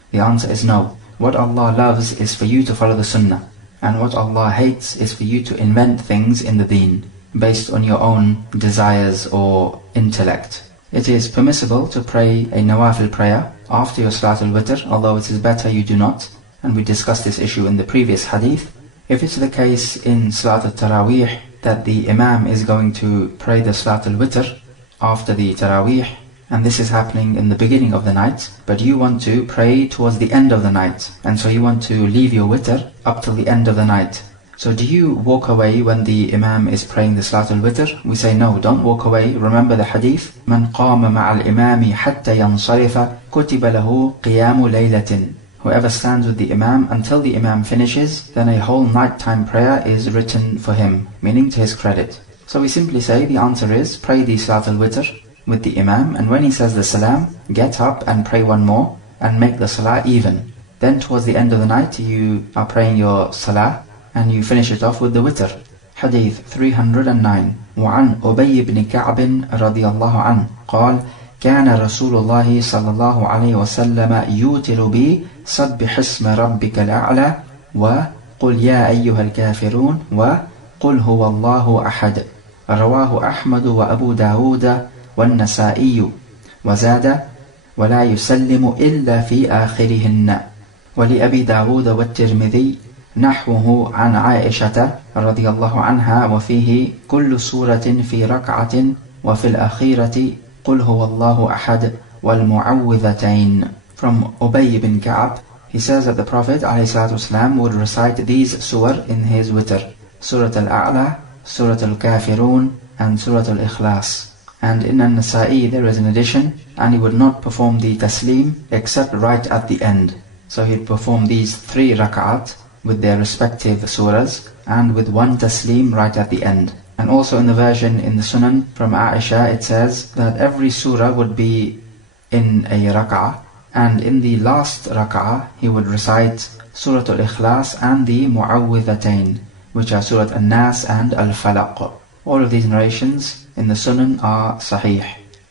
The answer is no. What Allah loves is for you to follow the Sunnah, and what Allah hates is for you to invent things in the deen, based on your own desires or intellect. It is permissible to pray a nawafil prayer after your Salat al-Witr, although it is better you do not, and we discussed this issue in the previous hadith. If it's the case in Salat al-Taraweeh that the Imam is going to pray the Salat al-Witr after the Taraweeh, and this is happening in the beginning of the night, but you want to pray towards the end of the night, and so you want to leave your witr up till the end of the night, So do you walk away when the Imam is praying the Salatul Witr? We say no, don't walk away. Remember the hadith, من قام مع الإمام حتى ينصرف كتب له قيام ليلة. Whoever stands with the Imam until the Imam finishes, then a whole nighttime prayer is written for him, meaning to his credit. So we simply say the answer is pray the Salatul Witr with the Imam, and when he says the Salam, get up and pray one more and make the Salah even. Then towards the end of the night you are praying your Salah and you finish it off with the Witr. Hadith 309. وعن أبي بن كعب رضي الله عنه قال كان رسول الله صلى الله عليه وسلم يوتر بي سبح اسم ربك الأعلى وقل يا أيها الكافرون وقل هو الله أحد. رواه أحمد وأبو داود والنسائي وزاد ولا يسلم إلا في آخرهن. ولأبي داود والترمذي نحوه عن عائشة رضي الله عنها وفيه كل سورة في ركعة وفي الأخيرة قل هو الله أحد والمعوذتين. From Ubay ibn Ka'ab, he says that the Prophet ﷺ would recite these surah in his witr: Surah Al-A'la, Surah Al-Kafirun, and Surah Al-Ikhlas. And in An-Nasa'i there is an addition, and he would not perform the taslim except right at the end. So he'd perform these 3 rak'at with their respective surahs and with 1 taslim right at the end. And also in the version in the Sunan from Aisha, it says that every surah would be in a rak'ah, and in the last rak'ah he would recite Surah Al-Ikhlas and the Mu'awwidhatayn, which are Surah An-Nas and Al-Falaq. All of these narrations in the Sunan are sahih,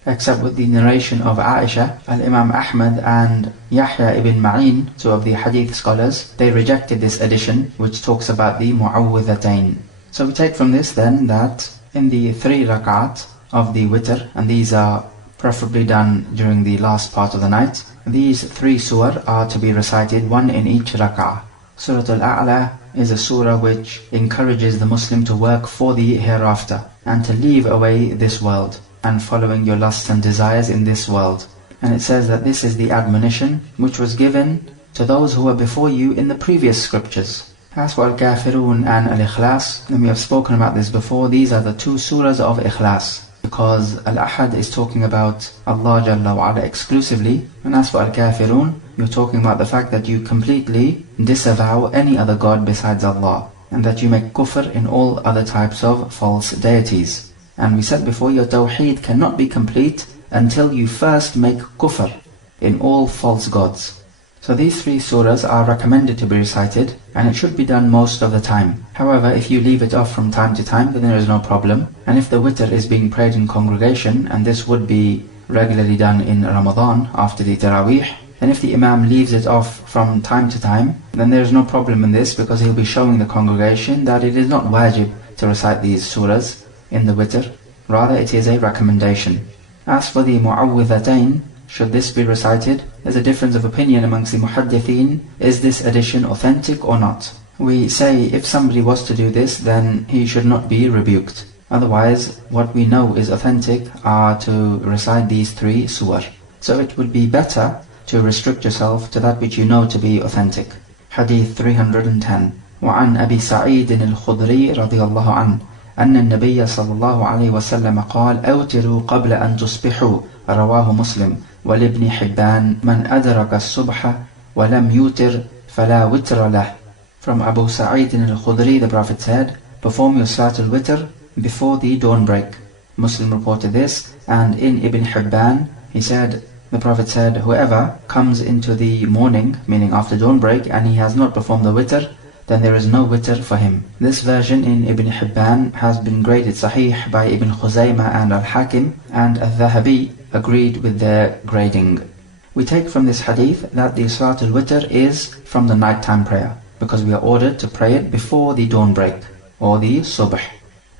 except with the narration of Aisha. Al-Imam Ahmad and Yahya ibn Ma'in, 2 of the hadith scholars, they rejected this addition which talks about the Mu'awwidhatayn. So we take from this then that in the 3 rak'at of the witr, and these are preferably done during the last part of the night, these 3 surah are to be recited, 1 in each rak'ah. Surah Al-A'la is a surah which encourages the Muslim to work for the hereafter and to leave away this world and following your lusts and desires in this world. And it says that this is the admonition which was given to those who were before you in the previous scriptures. As for Al-Kafirun and Al-Ikhlas, and we have spoken about this before, these are the 2 surahs of Ikhlas, because Al-Ahad is talking about Allah Jalla wa Ala exclusively, and as for Al-Kafirun, you're talking about the fact that you completely disavow any other God besides Allah, and that you make kufr in all other types of false deities. And we said before, your tawheed cannot be complete until you first make kufr in all false gods. So these 3 surahs are recommended to be recited, and it should be done most of the time. However, if you leave it off from time to time, then there is no problem. And if the witr is being prayed in congregation, and this would be regularly done in Ramadan after the Taraweeh, then if the Imam leaves it off from time to time, then there is no problem in this, because he'll be showing the congregation that it is not wajib to recite these surahs in the witr. Rather, it is a recommendation. As for the Mu'awwidhatayn, should this be recited? There's a difference of opinion amongst the muhaddithin. Is this addition authentic or not? We say if somebody was to do this, then he should not be rebuked. Otherwise, what we know is authentic are to recite these 3 surah. So it would be better to restrict yourself to that which you know to be authentic. Hadith 310. وعن أبي سعيد الخدري رضي الله عنه أن النبي صلى الله عليه وسلم قال أوتروا قبل أن تصبحوا. رواه مسلم. ولابن حبان من أدرك الصبح ولم يوتر فلا وتر له. From Abu Sa'id al-Khudri, the Prophet said, perform your Salatul Witr before the dawn break. Muslim reported this, and in Ibn Hibban, he said, the Prophet said, whoever comes into the morning, meaning after dawn break, and he has not performed the witr, then there is no witr for him. This version in Ibn Hibban has been graded Sahih by Ibn Khuzaymah and Al-Hakim, and Al-Dhahabi agreed with their grading. We take from this hadith that the Salatul Witr is from the nighttime prayer, because we are ordered to pray it before the dawn break, or the subh.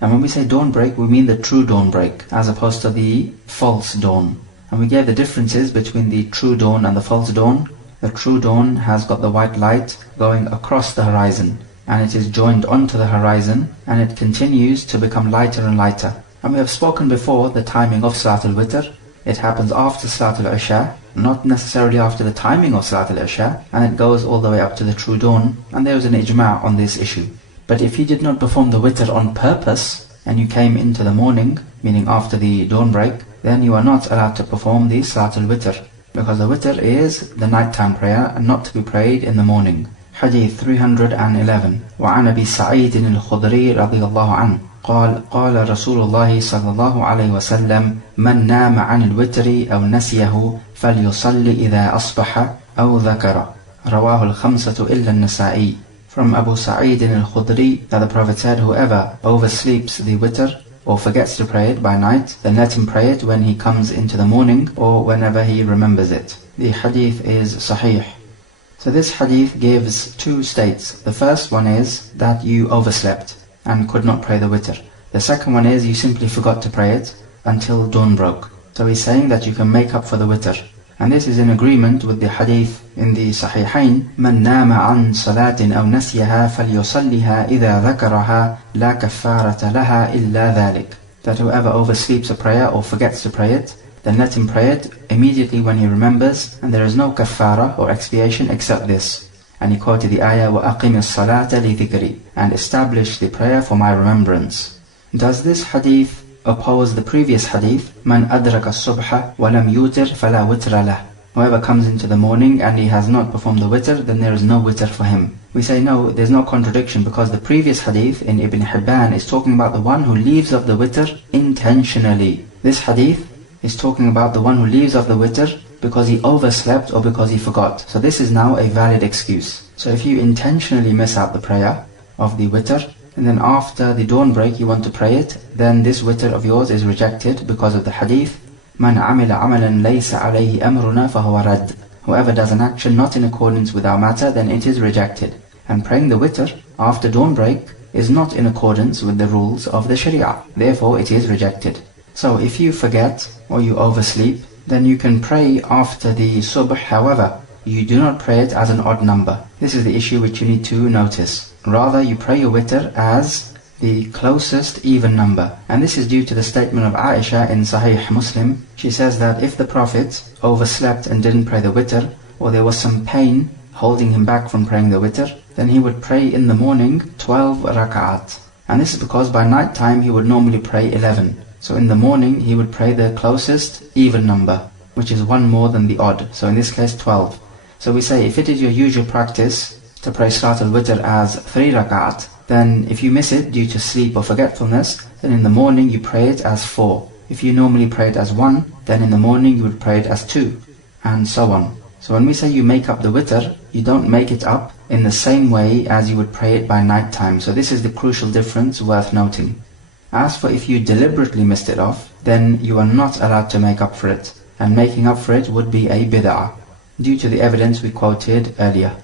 And when we say dawn break, we mean the true dawn break, as opposed to the false dawn. And we gave the differences between the true dawn and the false dawn. The true dawn has got the white light going across the horizon, and it is joined onto the horizon, and it continues to become lighter and lighter. And we have spoken before the timing of Salatul Witr. It happens after Salatul Isha, not necessarily after the timing of Salatul Isha, and it goes all the way up to the true dawn, and there is an ijma' on this issue. But if you did not perform the witr on purpose, and you came into the morning, meaning after the dawn break, then you are not allowed to perform the Salatul Witr, because the witr is the nighttime prayer and not to be prayed in the morning. Hadith 311. وعن أبي سعيد الخدري رضي الله عنه قال قال رسول الله صلى الله عليه وسلم من نام عن الوتر أو نسيه فليصلي إذا أصبح أو ذكر رواه الخمسة إلا النسائي. From Abu Sa'id al-Khudri that the Prophet said, whoever oversleeps the witr or forgets to pray it by night, then let him pray it when he comes into the morning or whenever he remembers it. The hadith is sahih. So this hadith gives two states. The first one is that you overslept and could not pray the witr. The second one is you simply forgot to pray it until dawn broke. So he's saying that you can make up for the witr. And this is in agreement with the hadith in the Sahihain, من نام عن صلاة أو نسيها فليصليها إذا ذكرها لا كفارة لها إلا ذلك. That whoever oversleeps a prayer or forgets to pray it, then let him pray it immediately when he remembers, and there is no kafara or expiation except this. And he quoted the ayah, وَأَقِمِ الصَّلَاةَ لِذِكْرِ, and establish the prayer for my remembrance. Does this hadith oppose the previous hadith, مَنْ أَدْرَكَ الصُّبْحَ وَلَمْ يُوتِرْ فَلَا وِتْرَ لَهُ? Whoever comes into the morning and he has not performed the witr, then there is no witr for him. We say no, there's no contradiction, because the previous hadith in Ibn Hibban is talking about the one who leaves of the witr intentionally. This hadith is talking about the one who leaves of the witr because he overslept or because he forgot. So this is now a valid excuse. So if you intentionally miss out the prayer of the witr, and then after the dawn break you want to pray it, then this witr of yours is rejected because of the hadith, مَنْ عَمِلَ عَمَلًا لَيْسَ عَلَيْهِ أَمْرُنَا فَهُوَ رَدٌّ. Whoever does an action not in accordance with our matter, then it is rejected. And praying the witr after dawn break is not in accordance with the rules of the Sharia. Therefore it is rejected. So if you forget or you oversleep, then you can pray after the subh. However, you do not pray it as an odd number. This is the issue which you need to notice. Rather, you pray your witr as the closest even number. And this is due to the statement of Aisha in Sahih Muslim. She says that if the Prophet overslept and didn't pray the witr, or there was some pain holding him back from praying the witr, then he would pray in the morning 12 rak'at. And this is because by night time he would normally pray 11. So in the morning he would pray the closest even number, which is one more than the odd. So in this case 12. So we say if it is your usual practice to pray Salatul Witr as 3 rak'at, then if you miss it due to sleep or forgetfulness, then in the morning you pray it as 4. If you normally pray it as 1, then in the morning you would pray it as 2, and so on. So when we say you make up the witr, you don't make it up in the same way as you would pray it by night time. So this is the crucial difference worth noting. As for if you deliberately missed it off, then you are not allowed to make up for it, and making up for it would be a bid'ah, due to the evidence we quoted earlier.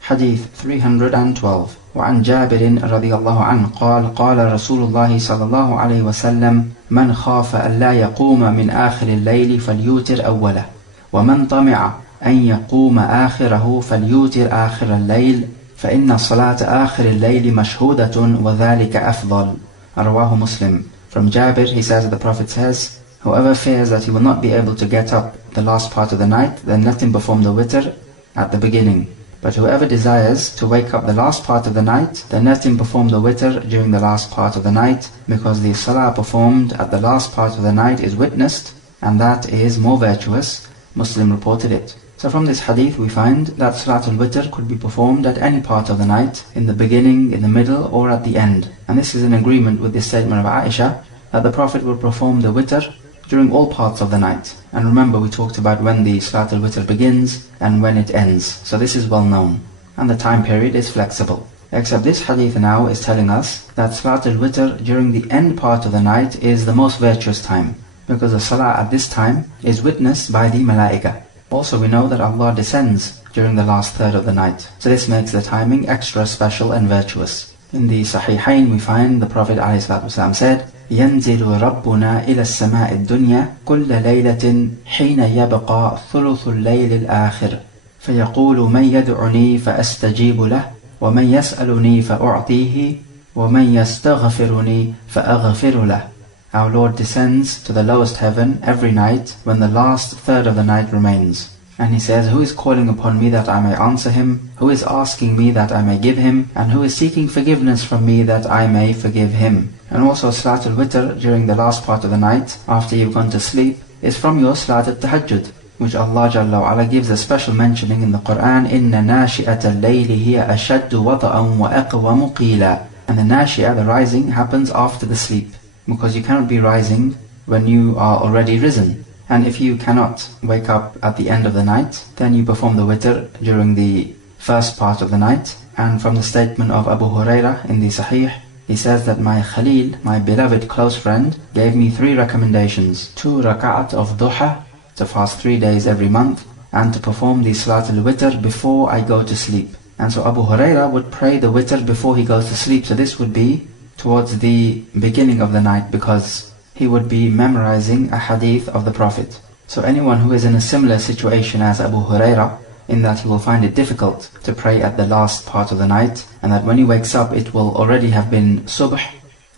Hadith 312. وعن جابر رضي الله عنه قال قال رسول الله صلى الله عليه وسلم من خاف ألا يقوم من آخر الليل فليوتر أوله ومن طمع أن يقوم آخره فليوتر آخر الليل فإن صلاة آخر الليل مشهودة وذلك أفضل. رواه Muslim. From Jabir, he says that the Prophet says, whoever fears that he will not be able to get up the last part of the night, then let him perform the witr at the beginning. But whoever desires to wake up the last part of the night, then let him perform the witr during the last part of the night, because the salah performed at the last part of the night is witnessed, and that is more virtuous. Muslim reported it. So from this hadith we find that Salatul Witr could be performed at any part of the night, in the beginning, in the middle, or at the end. And this is in agreement with the statement of Aisha, that the Prophet would perform the witr during all parts of the night. And remember, we talked about when the Salatul Witr begins and when it ends. So this is well known. And the time period is flexible. Except this hadith now is telling us that Salatul Witr during the end part of the night is the most virtuous time, because the salah at this time is witnessed by the malaika. Also we know that Allah descends during the last third of the night. So this makes the timing extra special and virtuous. In the Sahihain we find the Prophet ﷺ said, ينزل ربنا إلى السماء الدنيا كل ليلة حين يبقى ثلث الليل الآخر فيقول من يدعني فأستجيب له ومن يسألني فأعطيه ومن يستغفرني فأغفر له. Our Lord descends to the lowest heaven every night when the last third of the night remains. And he says, who is calling upon me that I may answer him? Who is asking me that I may give him? And who is seeking forgiveness from me that I may forgive him? And also Salatul Witr during the last part of the night, after you've gone to sleep, is from your Salatul Tahajjud, which Allah Jalla wa Ala gives a special mentioning in the Quran, إِنَّ نَاشِئَةَ اللَّيْلِ هِيَ أَشَدُّ وَطَأً وَأَقْوَمُ قِيلًا. And the Nashia, the rising, happens after the sleep, because you cannot be rising when you are already risen. And if you cannot wake up at the end of the night, then you perform the witr during the first part of the night. And from the statement of Abu Huraira in the Sahih, he says that my Khalil, my beloved close friend, gave me 3 recommendations: 2 rak'at of duha, to fast 3 days every month, and to perform the Salatul Witr before I go to sleep. And so Abu Huraira would pray the witr before he goes to sleep. So this would be towards the beginning of the night, because he would be memorizing a hadith of the Prophet. So anyone who is in a similar situation as Abu Huraira, in that he will find it difficult to pray at the last part of the night, and that when he wakes up it will already have been subh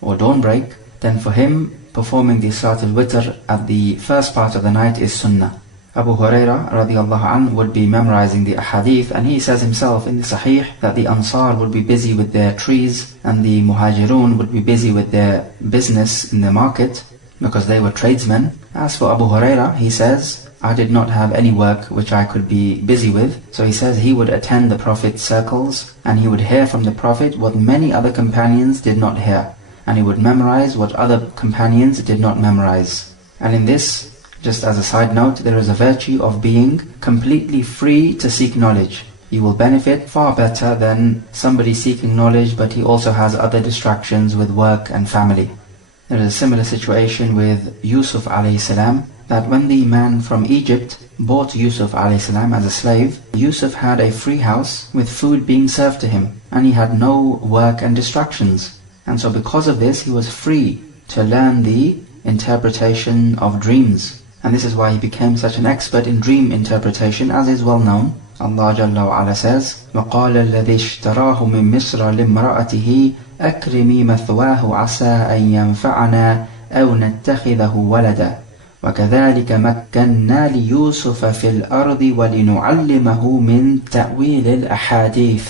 or dawnbreak, then for him performing the Salatul Witr at the first part of the night is sunnah. Abu Huraira radiallahu anh would be memorizing the ahadith, and he says himself in the Sahih that the Ansar would be busy with their trees and the Muhajirun would be busy with their business in the market, because they were tradesmen. As for Abu Huraira, he says, I did not have any work which I could be busy with. So he says he would attend the Prophet's circles, and he would hear from the Prophet what many other companions did not hear, and he would memorize what other companions did not memorize. And in this, just as a side note, there is a virtue of being completely free to seek knowledge. You will benefit far better than somebody seeking knowledge but he also has other distractions with work and family. There is a similar situation with Yusuf alayhi salam, that when the man from Egypt bought Yusuf alayhi salam as a slave, Yusuf had a free house with food being served to him, and he had no work and distractions. And so because of this, he was free to learn the interpretation of dreams. And this is why he became such an expert in dream interpretation, as is well known. Allah Jalla wa Ala says, وَقَالَ الَّذِي اشْتَرَاهُ مِن مِصْرَ لِامْرَأَتِهِ أَكْرِمِي مَثْوَاهُ عَسَىٰ أَن يَنفَعَنَا أَوْ نَتَّخِذَهُ وَلَدًا وَكَذَلِكَ مَكَّنَّا لِيُوسُفَ فِي الْأَرْضِ وَلِنُعَلِّمَهُ مِن تَأْوِيلِ الْأَحَادِيثِ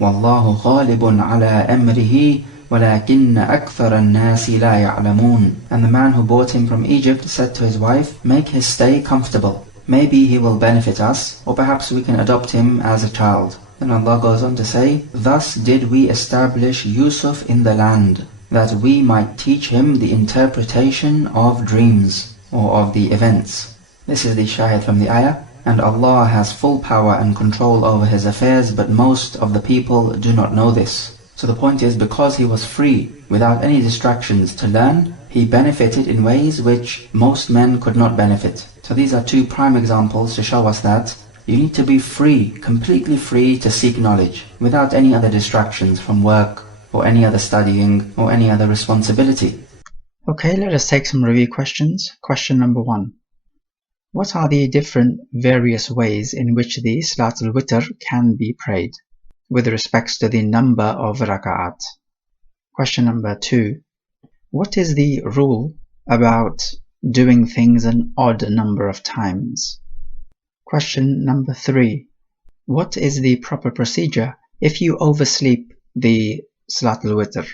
وَاللَّهُ غَالِبٌ عَلَى أَمْرِهِ وَلَكِنَّ أَكْثَرَ النَّاسِ لَا يَعْلَمُونَ. And the man who bought him from Egypt said to his wife, make his stay comfortable. Maybe he will benefit us, or perhaps we can adopt him as a child. Then Allah goes on to say, thus did we establish Yusuf in the land, that we might teach him the interpretation of dreams, or of the events. This is the shahid from the ayah. And Allah has full power and control over His affairs, but most of the people do not know this. So the point is, because he was free, without any distractions to learn, he benefited in ways which most men could not benefit. So these are 2 prime examples to show us that you need to be free, completely free to seek knowledge, without any other distractions from work, or any other studying, or any other responsibility. Okay, let us take some review questions. Question number 1. What are the different various ways in which the Salatul Witr can be prayed, with respects to the number of raka'at? Question number 2. What is the rule about doing things an odd number of times? Question number 3. What is the proper procedure if you oversleep the Salatul Witr?